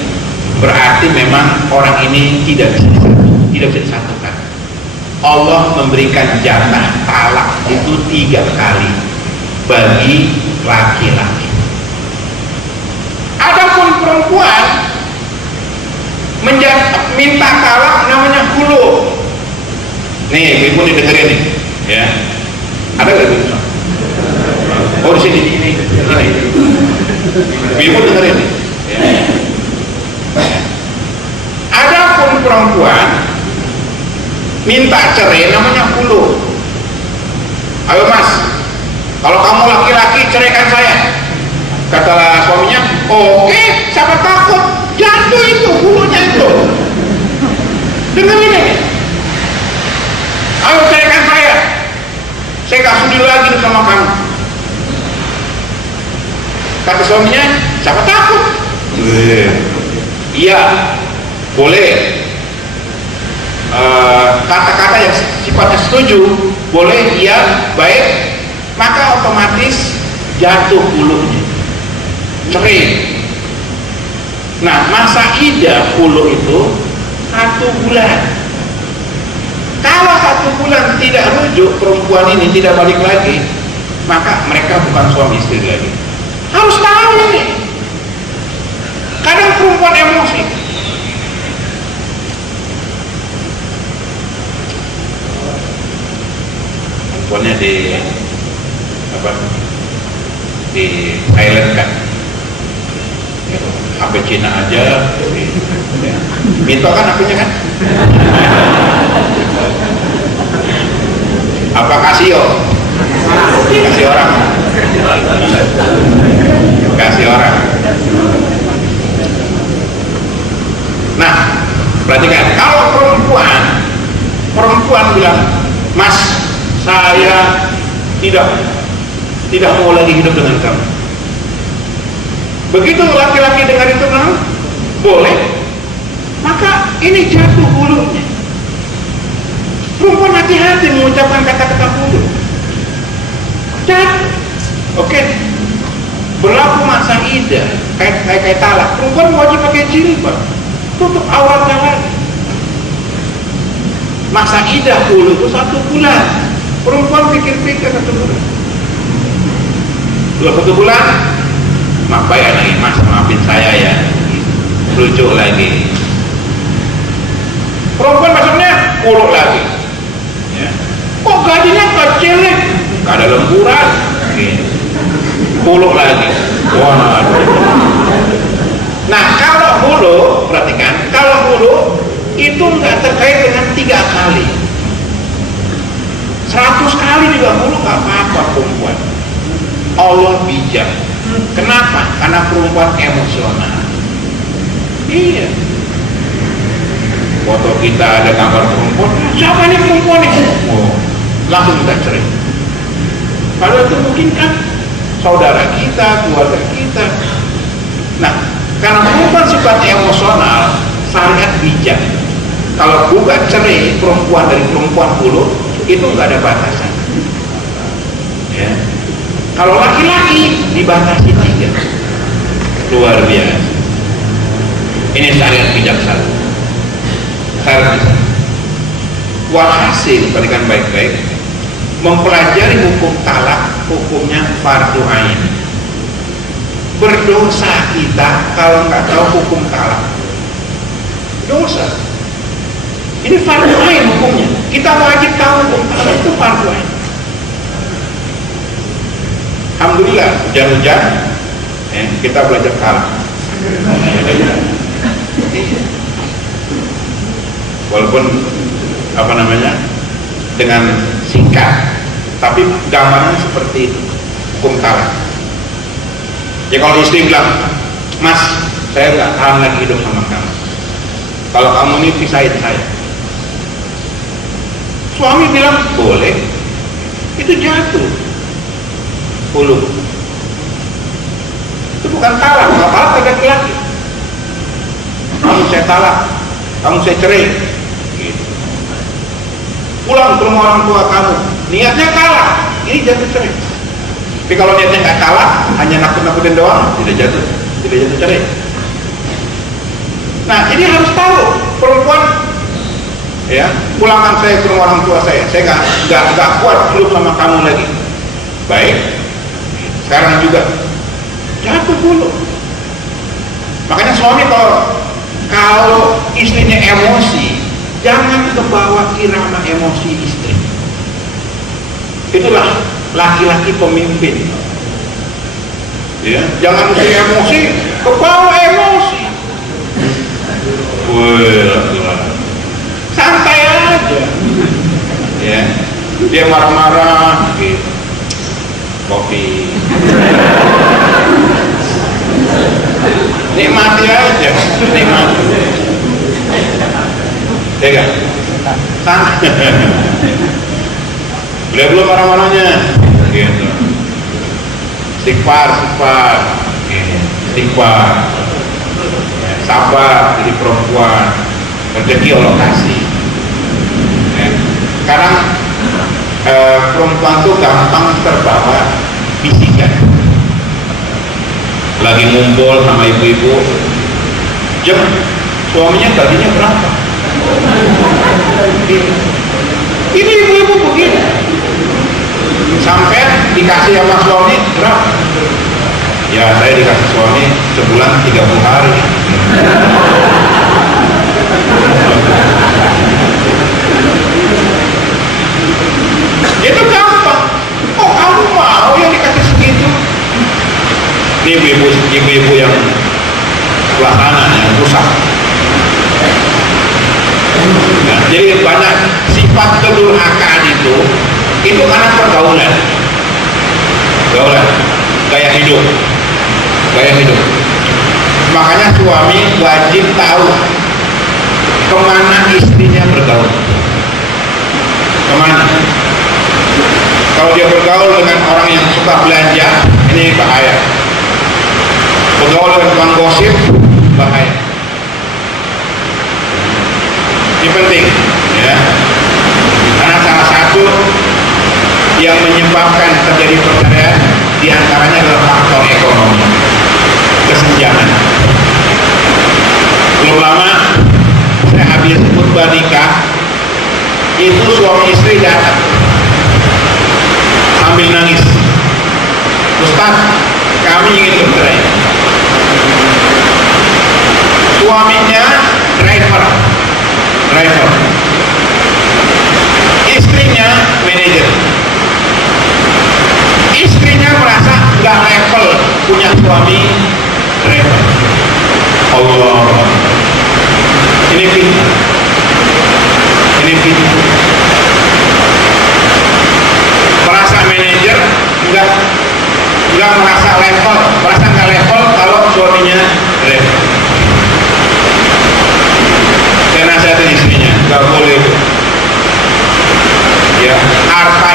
Berarti memang orang ini tidak bisa disatukan. Allah memberikan jatah talak itu 3 kali bagi laki-laki. Adapun perempuan minta talak namanya hulu. Nih, ibu didengerin nih, ya. Ada nggak ibu? Oh, di sini, ini. Ibu dengerin nih. Ya. Adapun perempuan minta cerai namanya hulu. Ayo mas, kalau kamu laki-laki ceraikan saya. Kata suaminya, oke, siapa takut, jatuh itu hulunya itu. Dengerin ini. Ayo ceraikan saya gak sudi lagi sama kamu. Kata suaminya, siapa takut? Iya, boleh. Kata-kata yang sifatnya setuju, boleh, iya, baik, maka otomatis jatuh hulunya, cerai. Nah, masa idah hulu itu 1 bulan. Kalau 1 bulan tidak rujuk, perempuan ini tidak balik lagi, maka mereka bukan suami istri lagi. Harus tahu ini. Kadang perempuan emosi. Perempuannya di Thailand kan, HP Cina aja, Minto kan HP-nya kan? Apa Casio? Kasih orang. Kasih orang. Nah, perhatikan, kalau perempuan bilang, mas, saya tidak mau lagi hidup dengan kamu. Begitu laki-laki dengar itu bilang, boleh, maka ini jatuh hulunya. Perempuan hati-hati mengucapkan kata-kata hulu. Jatuh. Oke. Berlaku masa idah, kayak talak. Perempuan wajib pakai jilbab, tutup auratnya lagi. Masa idah hulu itu 1 bulan. Perempuan pikir-pikir 1 bulan. 1 bulan, maaf ya lagi, mas, maafin saya ya. Rujuk lagi. Perempuan maksudnya uluk lagi. Ya. Kok gajinya kecil nih? Gak ada lemburan. Uluk lagi. Wah. Nah, kalau hulu, perhatikan, kalau hulu itu nggak terkait dengan 3 kali. 100 kali juga hulu nggak apa-apa perempuan. Allah bijak. Kenapa? Karena perempuan emosional. Iya. Foto kita ada gambar perempuan. Siapa ini perempuan ini? Oh, langsung kita cerai. Kalau itu mungkin kan saudara kita, keluarga kita. Nah, karena perempuan sifatnya emosional, syariat bijak. Kalau bukan cerai perempuan dari perempuan hulu, itu nggak ada batasan. Ya. Kalau laki-laki dibatasi 3. Luar biasa. Ini syariat bijaksana. Syariat bijaksana. Walhasil, perhatikan baik-baik, mempelajari hukum talak, hukumnya fardu ain. Berdosa kita kalau nggak tahu hukum talak. Dosa. Ini fardu ain hukumnya. Kita wajib tahu hukum talak, itu fardu ain. Alhamdulillah, hujan-hujan, kita belajar talak. Walaupun dengan singkat, tapi gambarnya seperti itu. hukum talak. Ya kalau istri bilang, mas, saya nggak tahan lagi hidup sama kamu, kalau kamu ini pisahin saya. Suami bilang boleh, itu jatuh hulu. Itu bukan talak. Kalau talak ada laki-laki, kamu saya talak, kamu saya cerai gitu. Pulang ke rumah orang tua kamu, niatnya talak, ini jatuh cerai. Tapi kalau niatnya nggak talak, hanya nakut-nakutin doang, tidak jatuh cerai. Nah, ini harus tahu perempuan, ya, pulangkan saya ke rumah orang tua saya nggak kuat hidup sama kamu lagi. Baik, sekarang juga jatuh dulu. Makanya suami kalau istrinya emosi, jangan kebawa irama emosi istri. Itulah laki-laki pemimpin. Ya, jangan mesti emosi, kebawa emosi. Santai aja. Ya, dia marah-marah gitu. Kopi. Nikmati aja, nikmati. Ya kan? Santai. Beliau belum marah-marahnya. Gitu. Istighfar. Istighfar. Ya, sabar jadi perempuan. Rezeki Allah kasih. Ya. Sekarang perempuan tuh gampang terbawa bisikan. Lagi ngumpul sama ibu-ibu, jam suaminya gajinya berapa? Ini ibu-ibu begini, sampai dikasih sama suami berapa? Ya saya dikasih suami sebulan 30 hari. Itu gampang. Oh kamu mau yang dikasih segitu? Ini ibu-ibu yang sebelah kanan yang rusak. Nah, jadi banyak sifat kedurhakaan itu karena pergaulan, gaya hidup. Makanya suami wajib tahu kemana istrinya bergaul. Kemana? Kalau dia bergaul dengan orang yang suka belanja, ini bahaya. Bergaul dengan tukang gosip, bahaya. Ini penting, ya. Karena salah satu yang menyebabkan terjadi perceraian diantaranya adalah faktor ekonomi, kesenjangan. Belum lama saya habis khutbah nikah, itu suami istri datang sambil nangis, Ustaz, kami ingin bercerai. Suaminya driver, istrinya manajer. Istrinya merasa nggak level punya suami driver. Allah, ini fitnah. Merasa manajer nggak merasa nggak level kalau suaminya driver. Saya nasihatin istrinya, nggak boleh. Ya, harta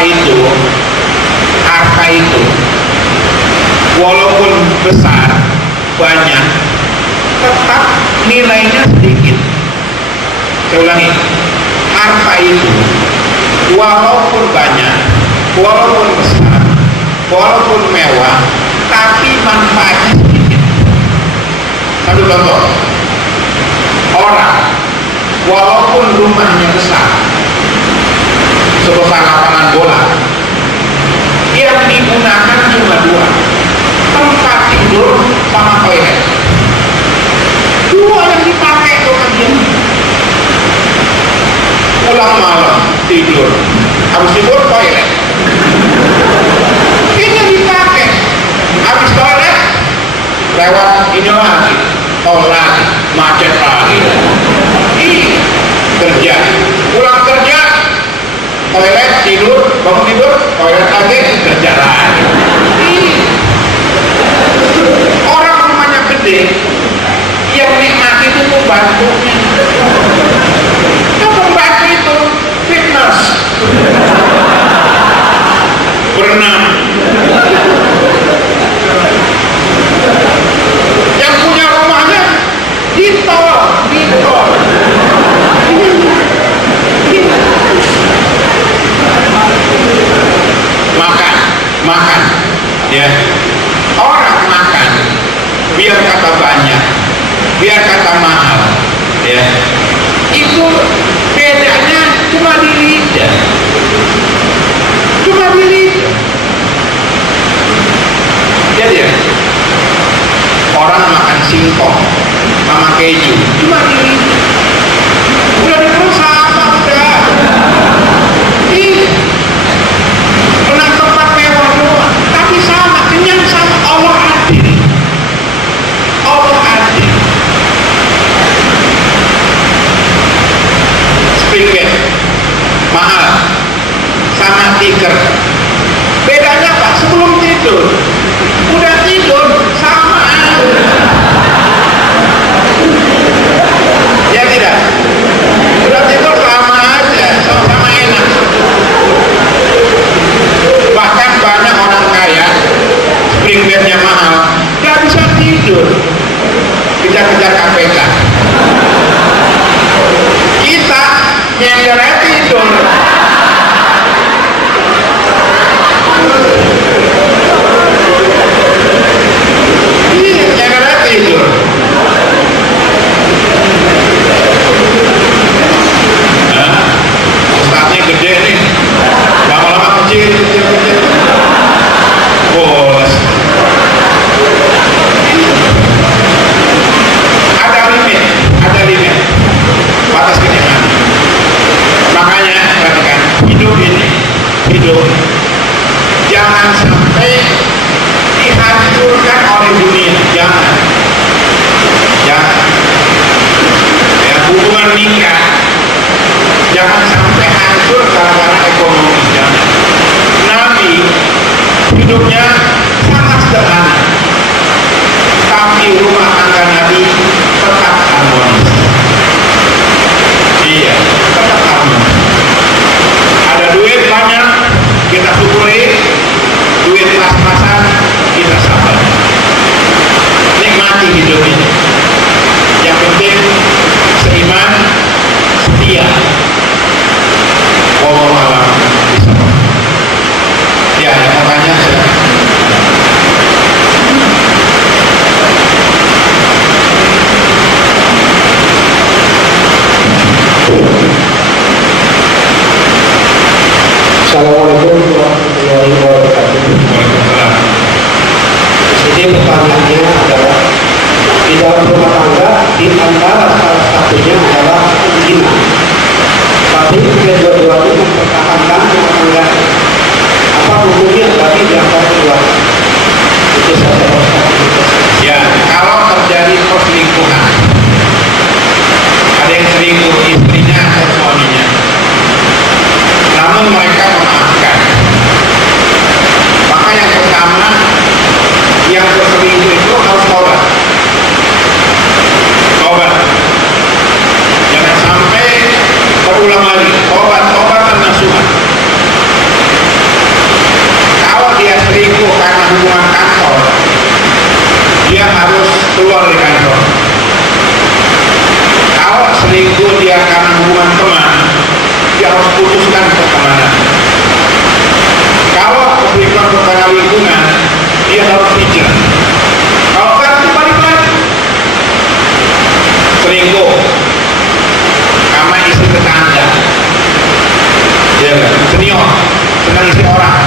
itu walaupun besar banyak, tetap nilainya sedikit. Saya ulangi, harta itu walaupun banyak, walaupun besar, walaupun mewah, tapi manfaatnya sedikit. Satu contoh, orang walaupun rumahnya besar sebesar lapangan bola, yang digunakan cuma 2, tempat tidur sama toilet. 2 yang dipakai tuh kerjanya. Pulang malam tidur, habis tidur toilet. Ini yang dipakai. Habis toilet lewat ini lagi, tol lagi, macet lagi. Ini kerja, pulang kerja, toilet, tidur, bangun tidur, toilet lagi, kerja lagi. Ini pembantunya. Nah, pembantu itu fitness, berenang. Yang punya rumahnya di tol. Makan, ya. Orang makan, biar kata banyak, biar kata mahal, ya. Itu bedanya cuma di lidah, Jadi ya, orang makan singkong sama keju cuma di lidah. Udah di perut sama udah. Pernah tempat mewah doang, tapi sama, kenyang sama. Allah adil. Spring bed mahal sama tiker, bedanya apa? Sebelum tidur, udah tidur sama. Ya tidak? Udah tidur sama aja, sama-sama enak. Bahkan banyak orang kaya spring bednya mahal, gak bisa tidur, kejar-kejar KPK. Kita nyendernya tidur. Iya, nyendernya tidur. Ustadznya gede nih, lama-lama kecil. Bos. Ada limit batas kenyamanan. Makanya perhatikan, hidup jangan sampai dihancurkan oleh dunia. Jangan ya, hubungan nikah jangan sampai hancur gara-gara ekonomi. Jangan. Nabi hidupnya sangat sederhana, tapi rumah tangga Nabi tetap harmonis. Iya, tetap harmonis. Ada duit banyak, kita syukuri. Duit pas-pasan, kita sabar. Nikmati hidup ini. Yang penting seiman, setia. Wallahu a'lam bishawab. Ya, yang mau tanya silakan. Assalamualaikum warahmatullahi wabarakatuh. Waalaikumsalam. Jadi pertanyaannya adalah, di dalam rumah tangga di antara salah satunya adalah zina, tapi kedua-duanya mempertahankan rumah tangga. Apa hukumnya bagi di antara kedua? Itu saja. Ya, kalau terjadi perselingkuhan, ada yang selingkuh istrinya atau suaminya, namun mereka memaafkan, maka yang pertama, yang berselingkuh itu harus tobat. Jangan sampai berulang lagi. Tobat dan nasuhan. Kalau dia selingkuh karena hubungan kantor, dia harus keluar dari kantor. Kalau selingkuh dia karena hubungan teman, dia harus putuskan pertemanan. Kalau selingkuh karena lingkungan, dia harus hijrah. Kalau kan balik lagi. Selingkuh sama istri tetangga, ya kan? Senior, senang istri orang.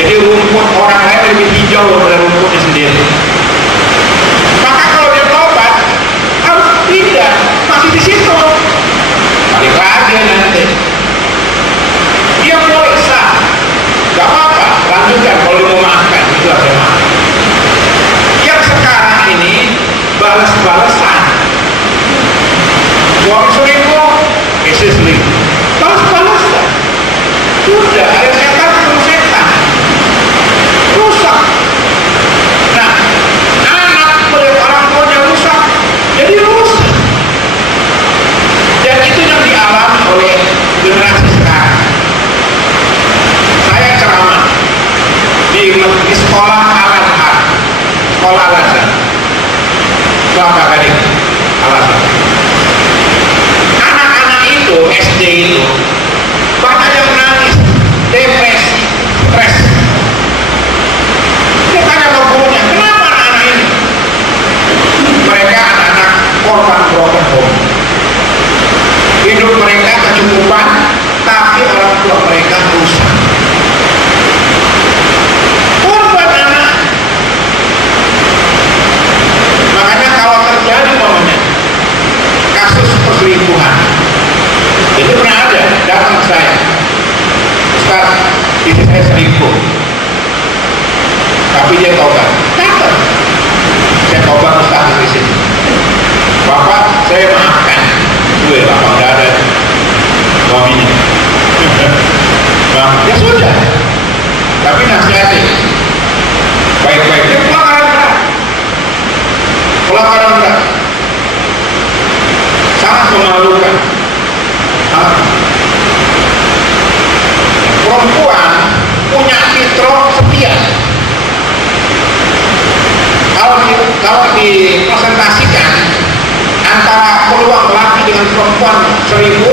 Jadi rumput orang lain lebih hijau daripada rumputnya sendiri. Maka kalau dia tobat, harus tidak masih di situ. Balik lagi nanti. Dia boleh sah, gak apa-apa, lanjutkan kalau dia mau maafkan, itulah saya maaf. Yang sekarang ini balas-balasan. Suami selingkuh, istri selingkuh, balas-balasan. Sudah, ada setan ketemu setan, rusak. Nah, itu SD itu banyak yang nangis, depresi, stres. Dia tanya sama gurunya, kenapa anak-anak ini? Mereka anak-anak korban broken home. Hidup mereka kecukupan, tapi orang tua mereka rusak. Korban anak. Makanya kalau terjadi momennya kasus perselingkuhan, itu pernah ada datang ke saya, Ustaz, istri saya selingkuh, tapi dia tobat. Datang, saya tobat Ustaz di sini. Bapak, saya maafkan. Gue bapak udah ada suaminya. Ya sudah, tapi nasihati baik-baik. Dia pelanggaran berat, pelanggaran berat, sangat memalukan. Perempuan punya fitrah setia. Kalau dipresentasikan antara peluang laki dengan perempuan 1000,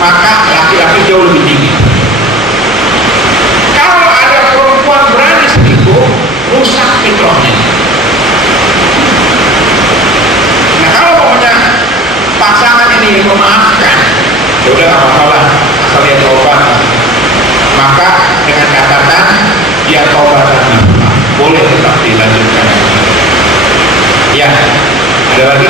maka laki-laki jauh lebih tinggi. Kalau ada perempuan berani selingkuh, rusak fitrahnya. Nah, kalau pokoknya pasangan ini memaafkan, ya udah nggak apa-apa lah, asal dia taubat, maka dengan catatan dia taubat dan boleh tetap dilanjutkan. Ya, ada lagi?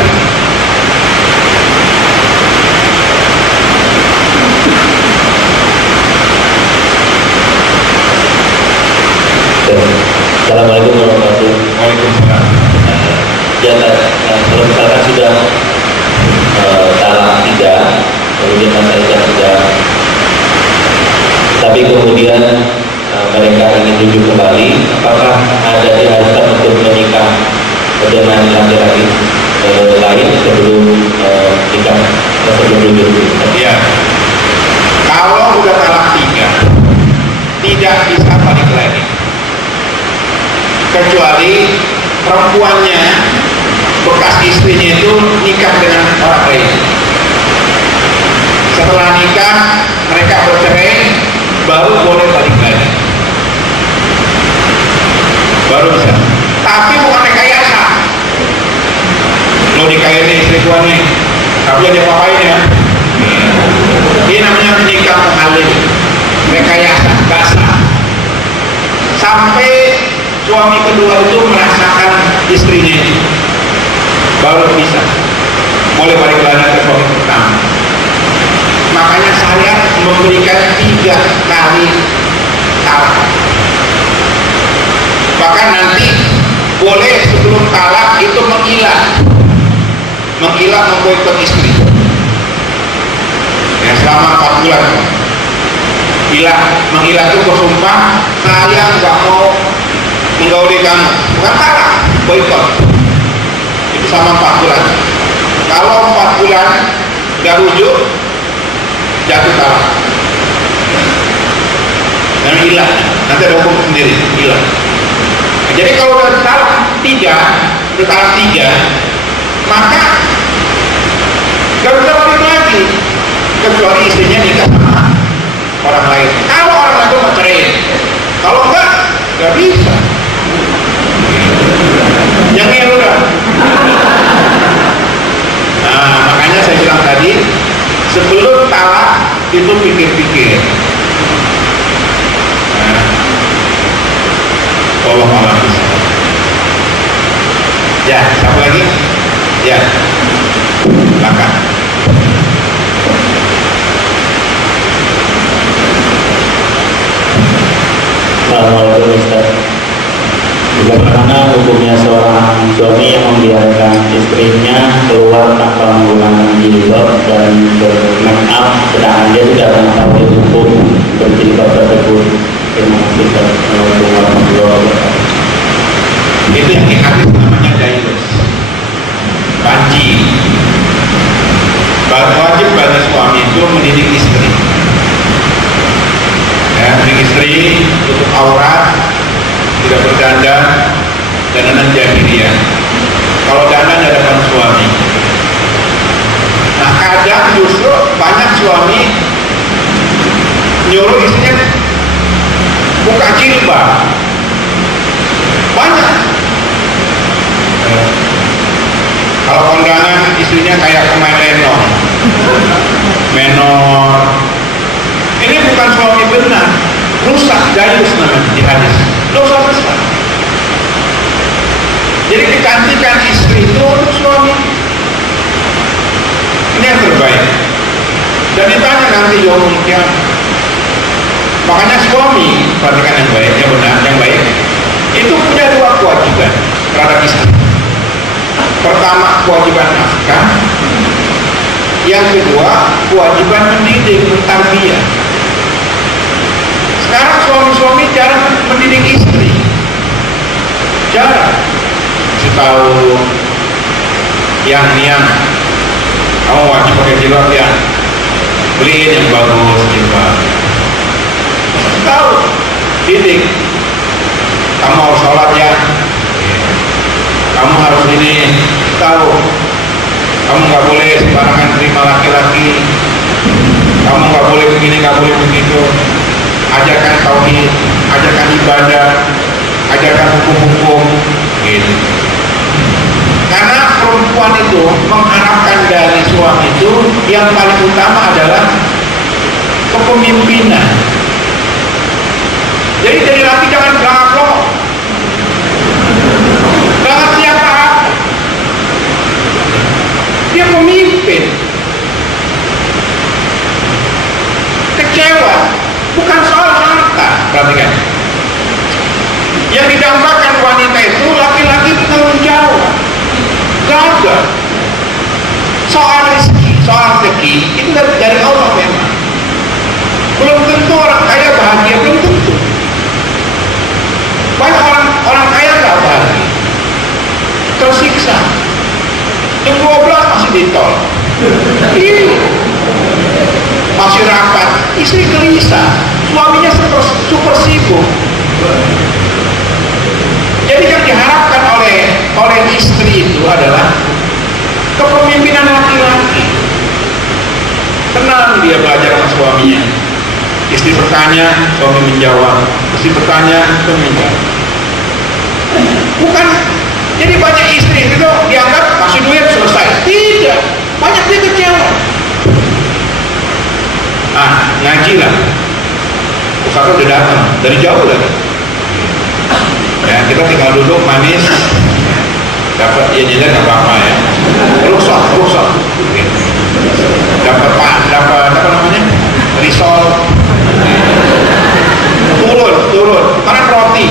Assalamualaikum warahmatullahi wabarakatuh. Waalaikumsalam. Ya, kalau misalkan sudah talak 3, kemudian Mas Aisyah sudah, tapi kemudian mereka ingin rujuk kembali, apakah ada diharuskan untuk menikah dengan laki-laki lain sebelum nikah, sebelum rujuk? Ya, kalau udah talak 3, tidak bisa balik lagi, kecuali perempuannya, bekas istrinya itu nikah dengan orang lain. Setelah nikah mereka bercerai, baru boleh balik lagi, baru bisa. Tapi bukan rekayasa. Lo nikahin istri gua nih, tapi ada apa-apain ya. Ini namanya nikah menghalil, rekayasa, gak sah. Sampai suami kedua itu merasakan istrinya itu, baru bisa boleh balik lagi ke suami pertama. Makanya saya memberikan 3 kali talak. Bahkan nanti boleh sebelum talak itu mengilah memboikot istri ya, selama 4 bulan. Mengilah itu bersumpah, saya nggak mau menggauli kamu, bukan talak, boikot. Itu sama 4 bulan. Kalau 4 bulan nggak rujuk, jatuh talak. Dan hilang, nanti ada hukum sendiri, hilang. Jadi kalau udah talak 3, maka nggak bisa balik lagi, kecuali istrinya nikah sama orang lain. Kalau orang lain itu mau cerai, kalau nggak bisa. Yang ini udah. Nah, makanya saya bilang tadi, sebelum talak itu pikir-pikir. Allah malam bisa. Ya, siapa lagi? Ya, silakan. Assalamualaikum Ustaz. Bagaimana hukumnya seorang suami yang membiarkan istrinya keluar tanpa menggunakan jilbab dan bermake up, sedangkan dia sudah mengetahui hukum berjilbab tersebut? Terima kasih. Assalamualaikum warahmatullahi wabarakatuh. Itu yang di hadis namanya dailus, banci. nyuruh istrinya buka jilbab. Banyak. Kalau kondangan istrinya kayak pemain lenong, menor. Ini bukan suami benar, rusak dayus namanya di hadis, dosa besar. Jadi kecantikan istri itu untuk suami. Ini yang terbaik. Dan ditanya nanti yaumul qiyamah. Makanya suami, perhatikan yang baik, yang benar, yang baik, itu punya dua kewajiban terhadap istri. Pertama, kewajiban nafkah. Yang kedua, kewajiban mendidik, mentarbiyah. Sekarang suami-suami jarang mendidik istri, jarang. Kasih tahu yang kamu wajib pakai jilbab ya, beliin yang bagus jilbab. Kasih tahu, didik. Kamu harus sholat ya, kamu harus ini, tahu. Kamu nggak boleh sembarangan terima laki-laki, kamu nggak boleh begini, nggak boleh begitu. Ajarkan tauhid, ajarkan ibadah, ajarkan hukum-hukum, gitu. Karena perempuan itu mengharapkan dari suami itu yang paling utama adalah kepemimpinan. Jadi dari laki jangan belakang, belakang siapa? Dia pemimpin. Kecewa bukan soal harta, perhatikan. Yang didambakan wanita itu laki-laki bertanggung jawab, gagal. Soal rezeki itu dari Allah memang. Belum tentu orang kaya bahagia, belum tentu. Banyak orang kaya nggak bahagia, tersiksa. Yang 12 masih ditol, masih rapat, istri gelisah, suaminya super sibuk. Jadi yang diharapkan oleh istri itu adalah kepemimpinan laki-laki. Tenang dia belajar sama suaminya. Istri bertanya, suami menjawab. Istri bertanya, suami menjawab. Bukan. Jadi banyak istri itu dianggap kasih duit selesai. Tidak, banyak dia kecewa. Ngaji lah. Ustaz udah datang dari jauh lagi. Ya, kita tinggal duduk manis, dapat ya jajan nggak apa-apa ya. Rusak. Dapat apa namanya? Risol. Turun. Karena roti.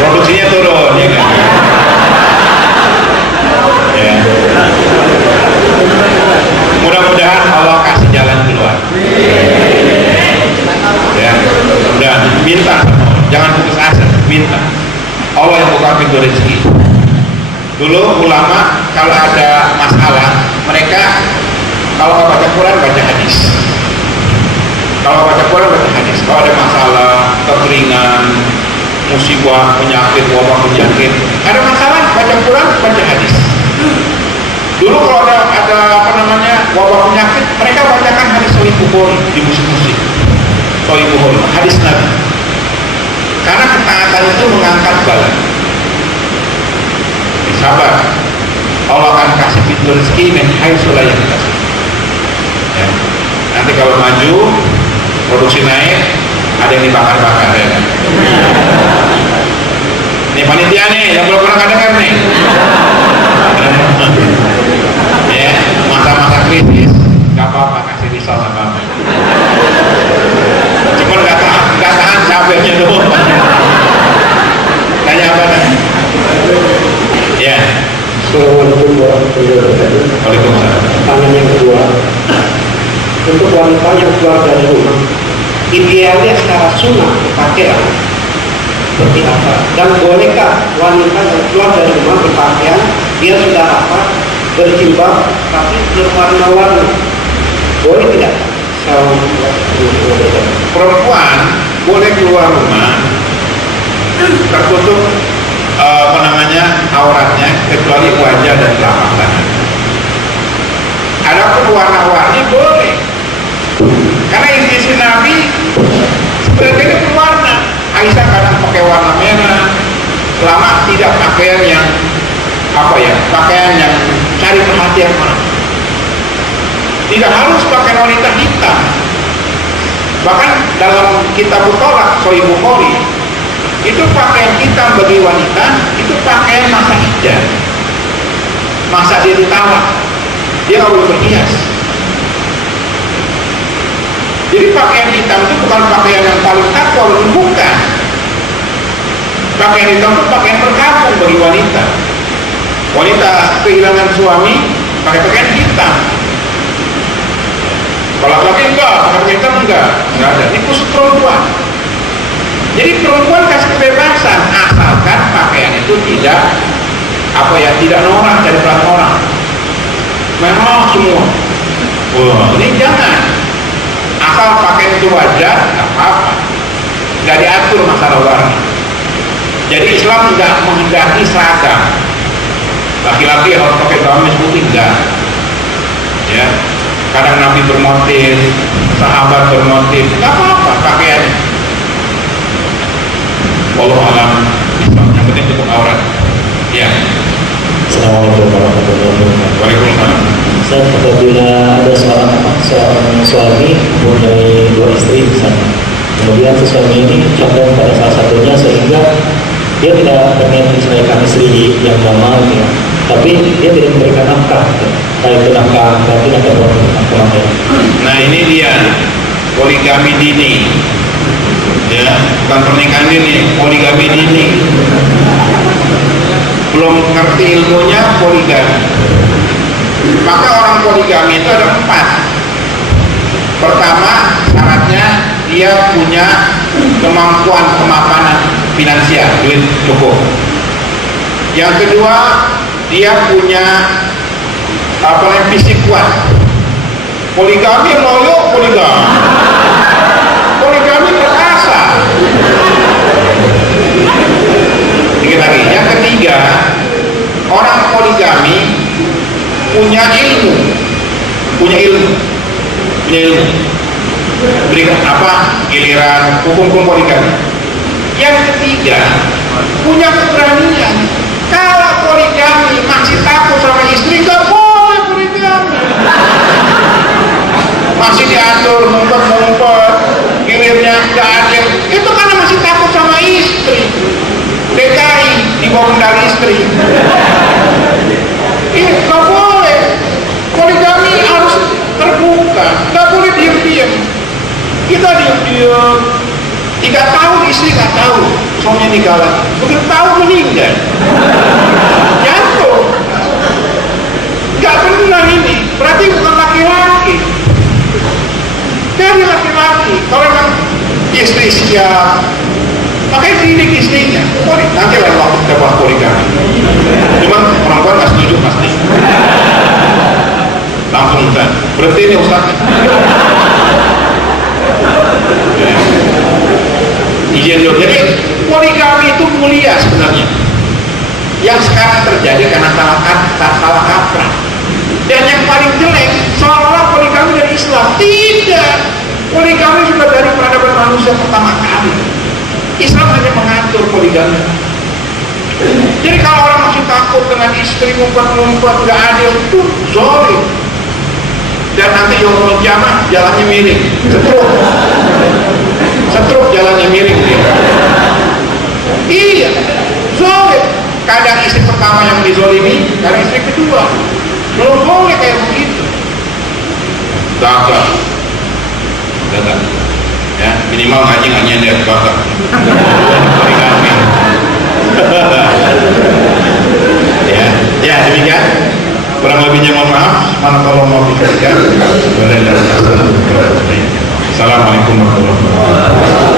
Produksinya turun ya kan? Ya. Mudah-mudahan Allah kasih jalan keluar. Ya, udah minta, jangan putus asa, minta. Allah yang buka pintu rezeki. Dulu ulama kalau ada masalah, mereka kalau nggak baca Quran baca hadis. Kalau baca Quran baca hadis. Kalau ada masalah, kekeringan, musibah, penyakit, wabah penyakit, ada masalah baca Quran, baca hadis. Dulu kalau ada apa namanya wabah penyakit, mereka bacakan hadis Sahih Bukhari di musik-musik. Sahih Bukhari, hadis Nabi. Karena ketaatan itu mengangkat bala. Sabar, Allah akan kasih pintu rezeki min haitsu la yahtasib. Ya. Nanti kalau maju, produksi naik, ada yang dibakar-bakar ya kan? Ini panitia nih, yang belum pernah dengar nih. Ya, masa-masa kritis, nggak apa-apa kasih risau sama apa. Cuma nggak tahan capeknya doang. Tanya apa kan? Ya. Assalamualaikum warahmatullahi wabarakatuh. Waalaikumsalam. Pertanyaan yang kedua, untuk wanita yang keluar dari rumah, idealnya secara sunnah berpakaian seperti apa? Dan bolehkah wanita yang keluar dari rumah berpakaian, dia sudah apa? Berjilbab tapi berwarna-warni, boleh tidak? Perempuan boleh keluar rumah tertutup auratnya kecuali wajah dan telapak tangan. Adapun warna-warni boleh, karena istri Nabi sebenarnya berwarna. Aisyah kadang pakai warna merah, lama tidak pakaian yang pakaian yang cari perhatian orang. Tidak harus pakai wanita hitam. Bahkan dalam kitab Tolak Sahih Bukhari itu pakaian hitam bagi wanita itu pakaian masa iddah, masa dia ditawar, dia nggak boleh berhias. Jadi pakaian hitam itu bukan pakaian yang paling takwa, bukan. Pakaian hitam itu pakaian berkabung bagi wanita. Wanita kehilangan suami pakai pakaian hitam. Kalau laki enggak, pakai hitam enggak ada. Ini khusus perempuan. Jadi perempuan kasih kebebasan asalkan pakaian itu tidak tidak norak dari perhatian orang. Memang semua. Wah, ini jangan. Asal pakaian itu wajar, nggak apa-apa. Nggak diatur masalah warna. Jadi Islam nggak menghendaki seragam. Laki-laki harus pakai gamis putih, enggak. Ya, kadang Nabi bermotif, sahabat bermotif, nggak apa-apa pakaiannya. Wallahu a'lam. Yang penting cukup aurat. Ya. Assalamualaikum warahmatullahi wabarakatuh. Waalaikumsalam. Ustaz, apabila ada seorang suami mempunyai 2 istri misalnya, kemudian si suami ini condong pada salah satunya sehingga dia tidak berniat menceraikan istri yang normal ya, tapi dia tidak memberikan nafkah, baik itu nafkah batin atau nafkah materi. Nah ini dia poligami dini. Ya, bukan pernikahan dini, poligami dini. Belum ngerti ilmunya poligami. Maka orang poligami itu ada 4. Pertama, syaratnya dia punya kemampuan kemapanan finansial, duit cukup. Yang kedua, dia punya fisik kuat. Poligami loyo poligami. Poligami perkasa. Dikit lagi. Yang ketiga, orang poligami punya ilmu. Berikan giliran hukum poligami. Yang ketiga, punya keberanian. Kalau poligami masih takut sama istri, nggak boleh poligami. Masih diatur, ngumpet, gilirnya nggak adil. Itu karena masih takut sama istri. DKI di bawah kendali istri. Ini nggak boleh. Poligami harus terbuka, nggak boleh diam-diam. Kita diam-diam. 3 tahun istri nggak tahu suaminya nikah lagi. Begitu tahu meninggal. Jatuh. Nggak benar ini. Berarti bukan laki-laki. Dari laki-laki. Kalau memang istri siap, makanya didik istrinya. Nanti lain waktu kita bahas poligami. Cuman perempuan nggak setuju pasti. Langsung Ustaz. Berhenti nih Ustaz. Izin dulu. Jadi poligami itu mulia sebenarnya. Yang sekarang terjadi karena salah kaprah. Dan yang paling jelek seolah-olah poligami dari Islam. Tidak. Poligami sudah dari peradaban manusia pertama kali. Islam hanya mengatur poligami. Jadi kalau orang masih takut dengan istri ngumpet-ngumpet nggak adil, itu zalim. Dan nanti yaumul kiamah jalannya miring, setruk jalannya miring dia. Iya, zalim. Kadang istri pertama yang dizolimi, kadang istri kedua. Belum boleh kayak begitu. Gagal. Ya, minimal ngaji dia gagal. Ya demikian. Kurang lebihnya mohon maaf. Subhanallah mau berikan. Assalamualaikum warahmatullahi wabarakatuh.